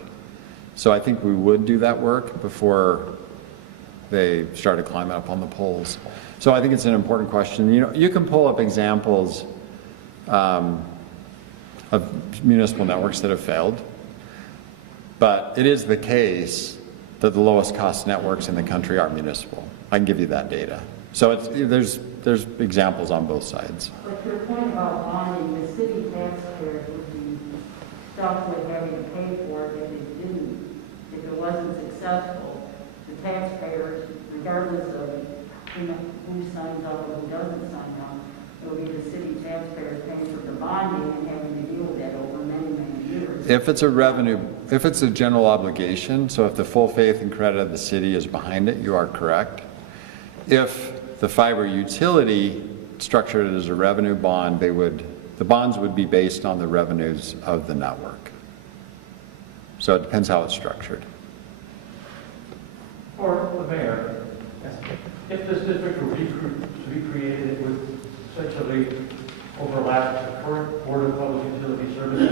So I think we would do that work before they started climbing up on the polls. So I think it's an important question. You know, you can pull up examples of municipal networks that have failed, but it is the case that the lowest cost networks in the country are municipal. I can give you that data. So there's examples on both sides. But your point about bonding, the city taxpayers would be stuck with having to pay for it if it wasn't successful. The taxpayers, regardless of who signs up or who doesn't sign up, it will be the city taxpayers paying for the bonding and having to deal with that over many, many years. If it's a general obligation, so if the full faith and credit of the city is behind it, you are correct. If the fiber utility structured it as a revenue bond, the bonds would be based on the revenues of the network. So it depends how it's structured. For the mayor, if this district were to be created, it would essentially overlap the current Board of Public Utility Services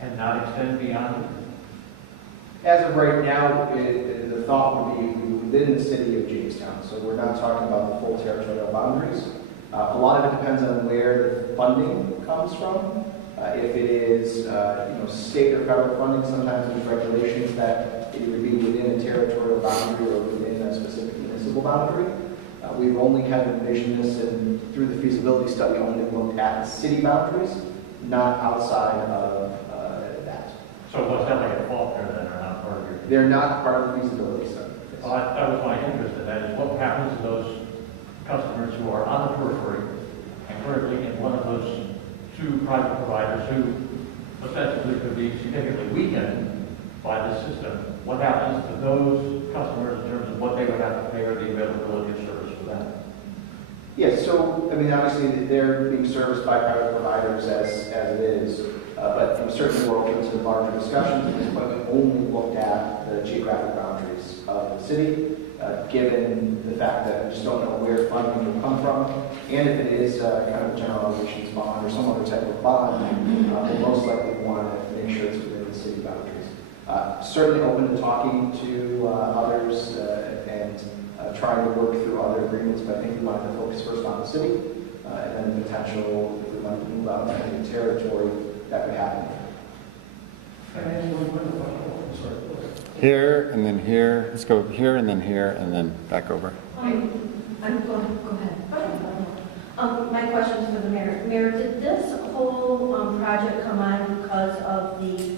and not extend beyond it. As of right now, the thought would be within the city of Jamestown. So we're not talking about the full territorial boundaries. A lot of it depends on where the funding comes from. If it is state or federal funding, sometimes there's regulations that it would be within a territorial boundary or within a specific municipal boundary. We've only kind of envisioned this and through the feasibility study only looked at the city boundaries, not outside of that. So what's that like a fault there then are not part of your? They're not part of the feasibility study. Well, that was my interest in that, is what happens to those customers who are on the periphery and currently in one of those two private providers who ostensibly could be significantly weakened by this system. What happens to those customers in terms of what they would have to pay or the availability of service for them? Yes, so, obviously, they're being serviced by private providers as it is. but certainly we're open to larger discussions. At this point, we only looked at the geographic boundaries of the city, given the fact that we just don't know where funding will come from, and if it is kind of a general obligations bond or some other type of bond, we'll most likely want to make sure it's within the city boundaries. Certainly open to talking to others and trying to work through other agreements, but I think we wanted to focus first on the city, and then the potential, if we wanted to move out to any territory, that could happen. Here, and then here. Let's go here, and then here, and then back over. Go ahead. My question is for the mayor. Mayor, did this whole project come on because of the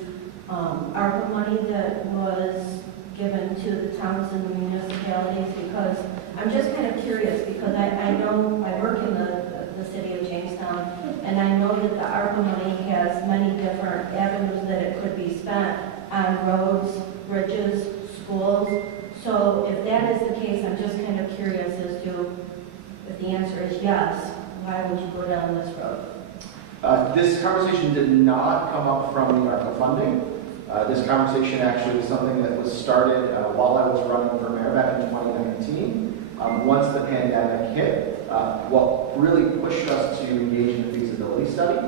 ARPA money that was given to the towns and the municipalities? Because I'm just kind of curious, because I know I work in the city of Jamestown, and I know that the ARPA money has many different avenues that it could be spent on roads, bridges, schools. So if that is the case, I'm just kind of curious as to, if the answer is yes, why would you go down this road? This conversation did not come up from the ARPA funding. This conversation actually was something that was started while I was running for mayor back in 2019. Once the pandemic hit, what really pushed us to engage in the feasibility study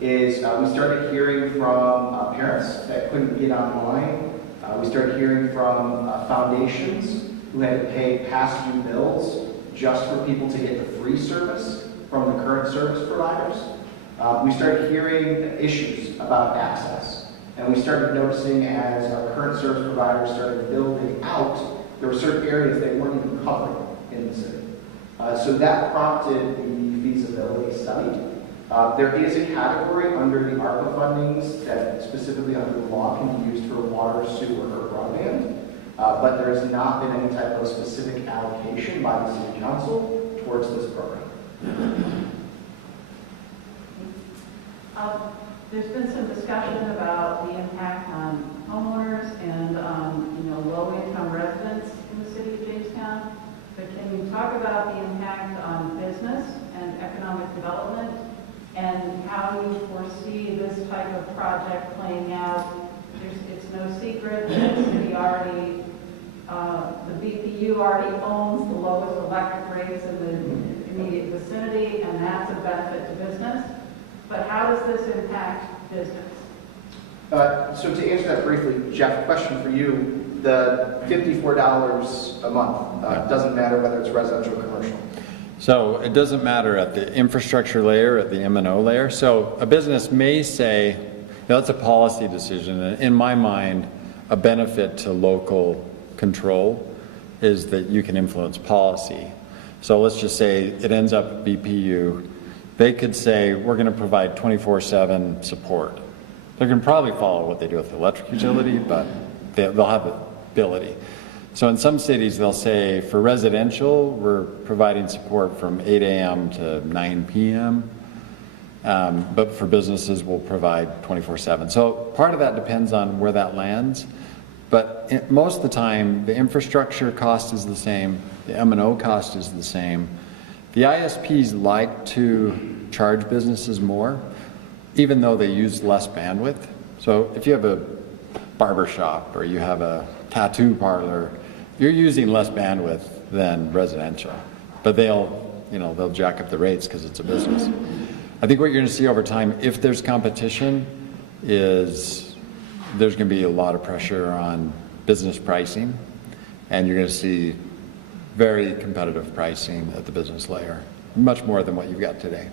is we started hearing from parents that couldn't get online. We started hearing from foundations who had to pay past due bills just for people to get the free service from the current service providers. We started hearing issues about access. And we started noticing as our current service providers started building out, there were certain areas they weren't even covering in the city. So that prompted the feasibility study. There is a category under the ARPA fundings that specifically under the law can be used for water, sewer, or broadband, but there has not been any type of specific allocation by the city council towards this program. There's been some discussion about the impact on homeowners and low-income residents in the city of Jamestown. But can you talk about the impact on business and economic development and how you foresee this type of project playing out? It's no secret that the city already, the BPU already owns the lowest electric rates in the immediate vicinity, and that's a benefit to business. But how does this impact business? So to answer that briefly, Jeff, question for you. The $54 a month doesn't matter whether it's residential or commercial. So it doesn't matter at the infrastructure layer, at the M&O layer. So a business may say, that's a policy decision. And in my mind, a benefit to local control is that you can influence policy. So let's just say it ends up at BPU. They could say, we're going to provide 24/7 support. They can probably follow what they do with the electric utility, but they'll have the ability. So in some cities, they'll say, for residential, we're providing support from 8 a.m. to 9 p.m., but for businesses, we'll provide 24/7. So part of that depends on where that lands, but most of the time, the infrastructure cost is the same, the M&O cost is the same. The ISPs like to charge businesses more, even though they use less bandwidth. So if you have a barber shop or you have a tattoo parlor, you're using less bandwidth than residential, but they'll jack up the rates because it's a business. I think what you're going to see over time, if there's competition, is there's going to be a lot of pressure on business pricing, and you're going to see very competitive pricing at the business layer, much more than what you've got today,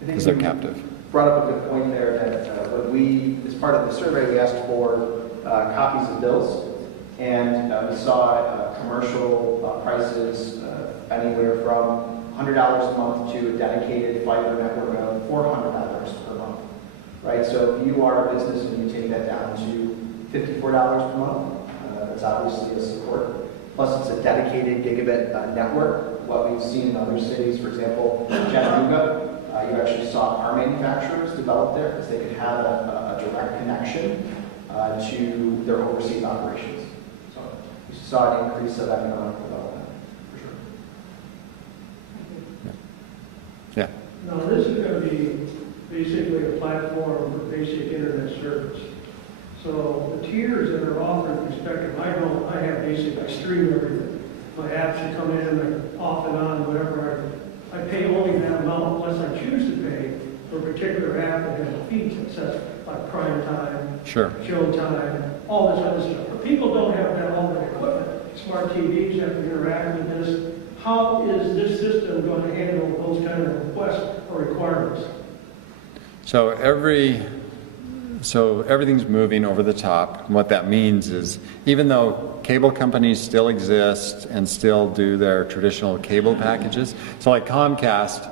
because they're captive. Brought up a good point there that when we, as part of the survey, we asked for copies of bills, and we saw commercial prices anywhere from $100 a month to a dedicated fiber network of $400 per month, right? So if you are a business and you take that down to $54 per month, that's obviously a support. Plus, it's a dedicated gigabit network. What we've seen in other cities, for example, Chattanooga, you actually saw car manufacturers develop there because they could have a direct connection to their overseas operations. So we saw an increase of economic development, for sure. Yeah. Now, this is going to be basically a platform for basic internet service. So the tiers that are offered in respect to, I have basic, I stream everything. My apps that come in, they're off and on, whatever. I pay only that amount unless I choose to pay for a particular app that has a feed that says like prime time, Sure. showtime, all this other stuff. But people don't have that all that equipment. Smart TVs have to interact with this. How is this system going to handle those kind of requests or requirements? So everything's moving over the top. And what that means is, even though cable companies still exist and still do their traditional cable packages, so like Comcast,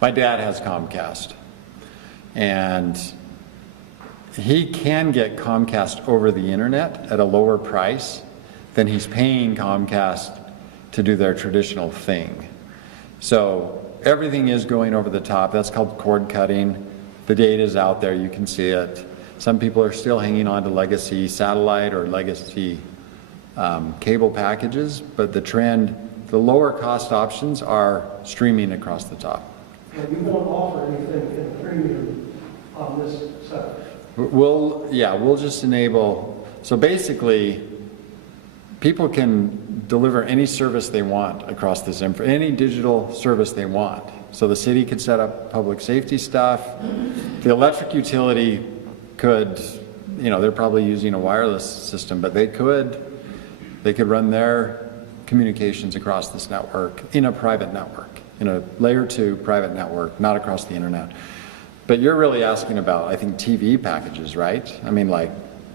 my dad has Comcast, and he can get Comcast over the internet at a lower price than he's paying Comcast to do their traditional thing. So everything is going over the top. That's called cord cutting. The data is out there, you can see it. Some people are still hanging on to legacy satellite or legacy cable packages, but the trend, the lower cost options are streaming across the top. And we won't offer anything in premium on this side. We'll just enable, so basically, people can deliver any service they want across this, any digital service they want. So the city could set up public safety stuff. The electric utility could, they're probably using a wireless system, but they could run their communications across this network in a private network, in a layer 2 private network, not across the internet. But you're really asking about, I think, TV packages, right? I mean, like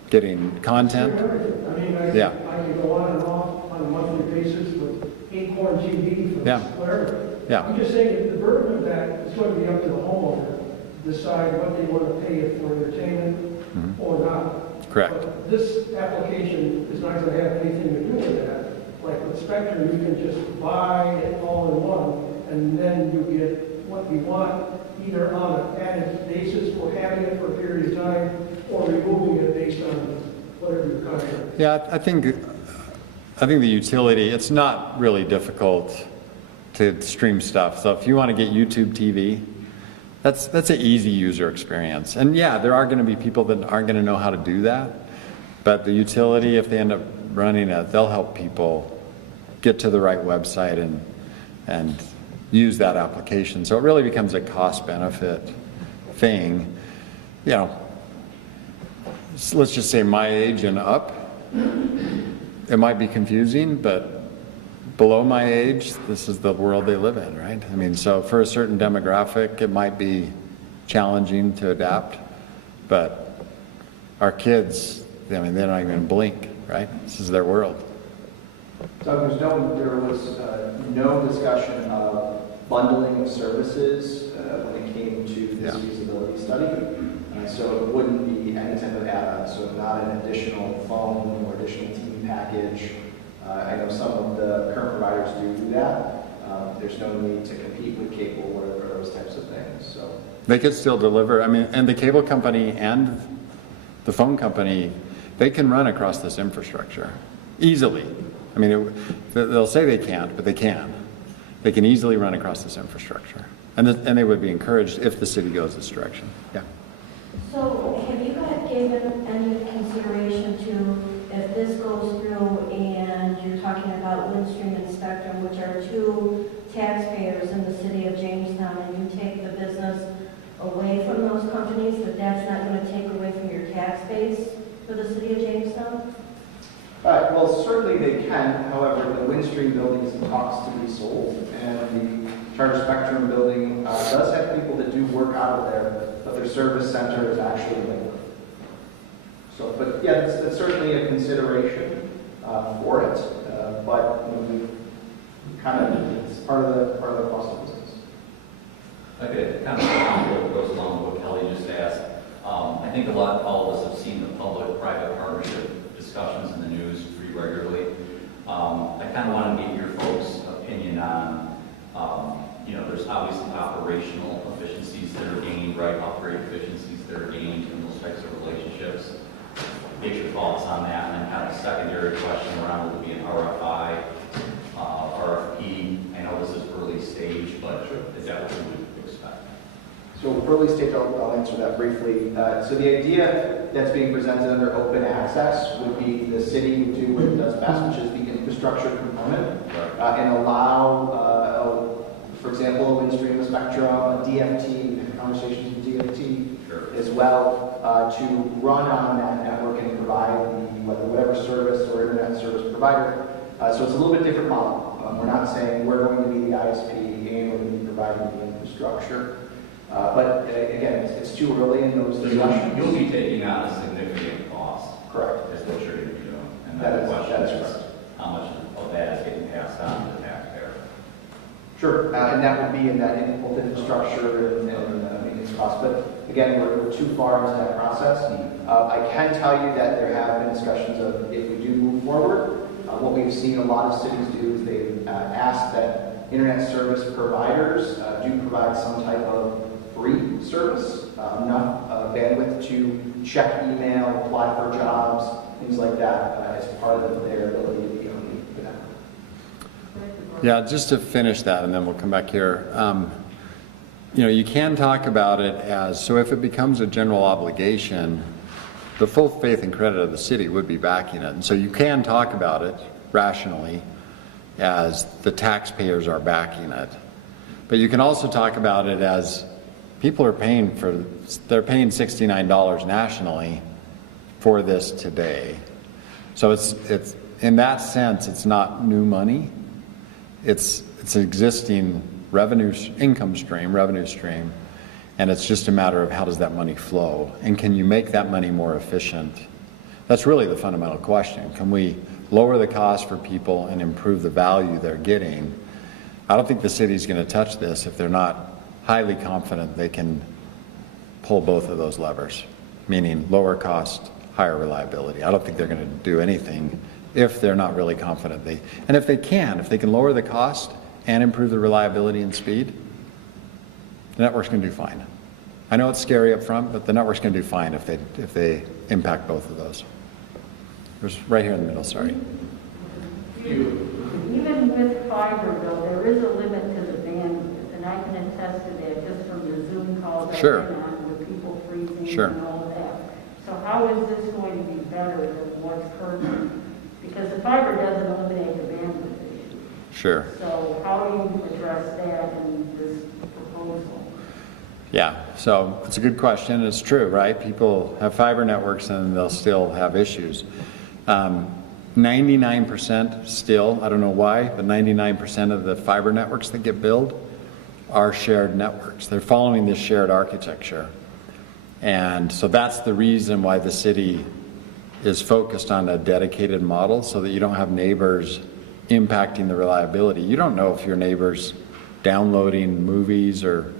getting content. I mean, I can go on and off on a monthly basis with Acorn TV from wherever. Yeah. I'm just saying that the burden of that is going to be up to the homeowner to decide what they want to pay it for entertainment or not. Correct. But this application is not going to have anything to do with that. Like with Spectrum, you can just buy it all in one, and then you get what you want, either on an added basis for having it for a period of time, or removing it based on whatever your contract. Yeah, I think the utility, it's not really difficult to stream stuff. So if you want to get YouTube TV, that's an easy user experience. And yeah, there are going to be people that aren't going to know how to do that. But the utility, if they end up running it, they'll help people get to the right website and use that application. So it really becomes a cost-benefit thing. Let's just say my age and up, it might be confusing, but below my age, this is the world they live in, right? I mean, so for a certain demographic, it might be challenging to adapt, but our kids, they're not even going to blink, right? This is their world. Doug, there was no discussion of bundling of services when it came to this feasibility study. So it wouldn't be any type of add-on, so not an additional phone or additional TV package. I know some of the current providers do that. There's no need to compete with cable or those types of things. So They could still deliver. I mean, and the cable company and the phone company, they can run across this infrastructure easily. I mean, they'll say they can't, but they can. They can easily run across this infrastructure. And they would be encouraged if the city goes this direction. Yeah. So have you guys given any consideration to, if this goes through and you're talking about Windstream and Spectrum, which are two taxpayers in the city of Jamestown, and you take the business away from those companies, that's not going to take away from your tax base for the city of Jamestown? Well, certainly they can. However, the Windstream building is in talks to be sold, and the Charter Spectrum building does have people that do work out of there, but their service center is actually Lakewood. So, but yeah, that's certainly a consideration for it. But we kind of, it's part of the cost of business. Okay, kind of what goes along with what Kelly just asked. I think all of us have seen the public-private partnership discussions in the news pretty regularly. I kind of want to get your folks' opinion on, there's obviously operational efficiencies that are gained, right? Upgrade efficiencies that are gained in those types of relationships. Get your thoughts on that, and then kind of a secondary question around will it be an RFI, RFP? I know this is early stage, but is that what you would expect? So early stage, I'll answer that briefly. So the idea that's being presented under open access would be the city would do what it does best, which is the infrastructure component, and allow, for example, a Windstream, a Spectrum, a DFT, we've had conversations with DFT as well, to run on that network and provide whatever service or internet service provider. So it's a little bit different model. We're not saying we're going to be the ISP and we're going to be providing the infrastructure. But again, it's too early in those discussions. You'll be taking on a significant cost. Correct. Is what you're going to be doing. And That then is the question is, correct. how much of that is getting passed on to the taxpayer? Sure, and that would be in that both infrastructure and maintenance costs. But again, we're too far into that process. I can tell you that there have been discussions of if we do move forward, what we've seen a lot of cities do is they've asked that internet service providers do provide some type of free service, enough bandwidth to check email, apply for jobs, things like that as part of their ability to be on the network. Yeah, just to finish that, and then we'll come back here. You can talk about it as, so if it becomes a general obligation, the full faith and credit of the city would be backing it. And so you can talk about it rationally as the taxpayers are backing it. But you can also talk about it as people are paying they're paying $69 nationally for this today. So it's in that sense, it's not new money. It's an existing revenue stream, and it's just a matter of how does that money flow, and can you make that money more efficient? That's really the fundamental question. Can we lower the cost for people and improve the value they're getting? I don't think the city's going to touch this if they're not highly confident they can pull both of those levers, meaning lower cost, higher reliability. I don't think they're going to do anything if they're not really confident and if they can lower the cost and improve the reliability and speed, the network's going to do fine. I know it's scary up front, but the network's going to do fine if they impact both of those. There's right here in the middle, sorry. Even with fiber, though, there is a limit to the bandwidth, and I can attest to that just from the Zoom calls I've Sure. been on with people freezing Sure. and all that. So how is this going to be better than what's current? Because the fiber doesn't eliminate the bandwidth issue. Sure. So how do you address that in this proposal? Yeah, so it's a good question. It's true, right? People have fiber networks and they'll still have issues. 99% still, I don't know why, but 99% of the fiber networks that get built are shared networks. They're following this shared architecture. And so that's the reason why the city is focused on a dedicated model, so that you don't have neighbors impacting the reliability. You don't know if your neighbor's downloading movies or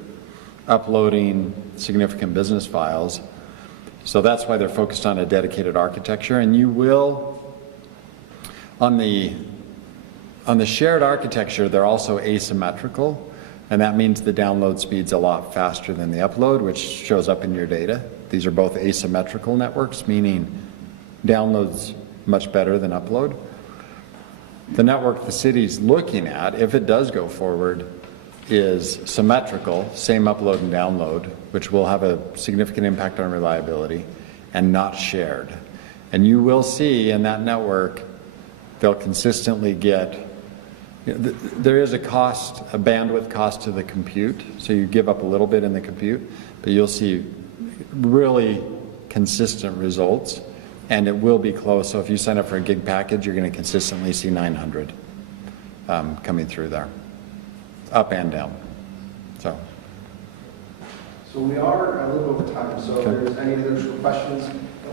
uploading significant business files. So that's why they're focused on a dedicated architecture. And you will, on the shared architecture, they're also asymmetrical. And that means the download speed's a lot faster than the upload, which shows up in your data. These are both asymmetrical networks, meaning download's much better than upload. The network the city's looking at, if it does go forward, is symmetrical, same upload and download, which will have a significant impact on reliability, and not shared. And you will see in that network, they'll consistently get, there is a cost, a bandwidth cost to the compute, so you give up a little bit in the compute, but you'll see really consistent results, and it will be close. So if you sign up for a gig package, you're going to consistently see 900 coming through there, up and down. So we are a little over time, so Okay. if there's any additional questions,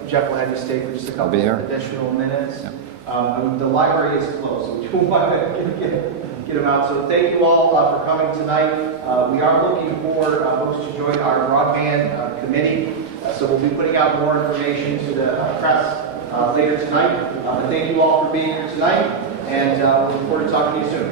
Jeff will have you stay for just a I'll couple be here. additional minutes. Yep. The library is closed, so we do want to get them out. So thank you all for coming tonight. We are looking for folks to join our broadband committee. So we'll be putting out more information to the press later tonight. But thank you all for being here tonight, and we look forward to talking to you soon.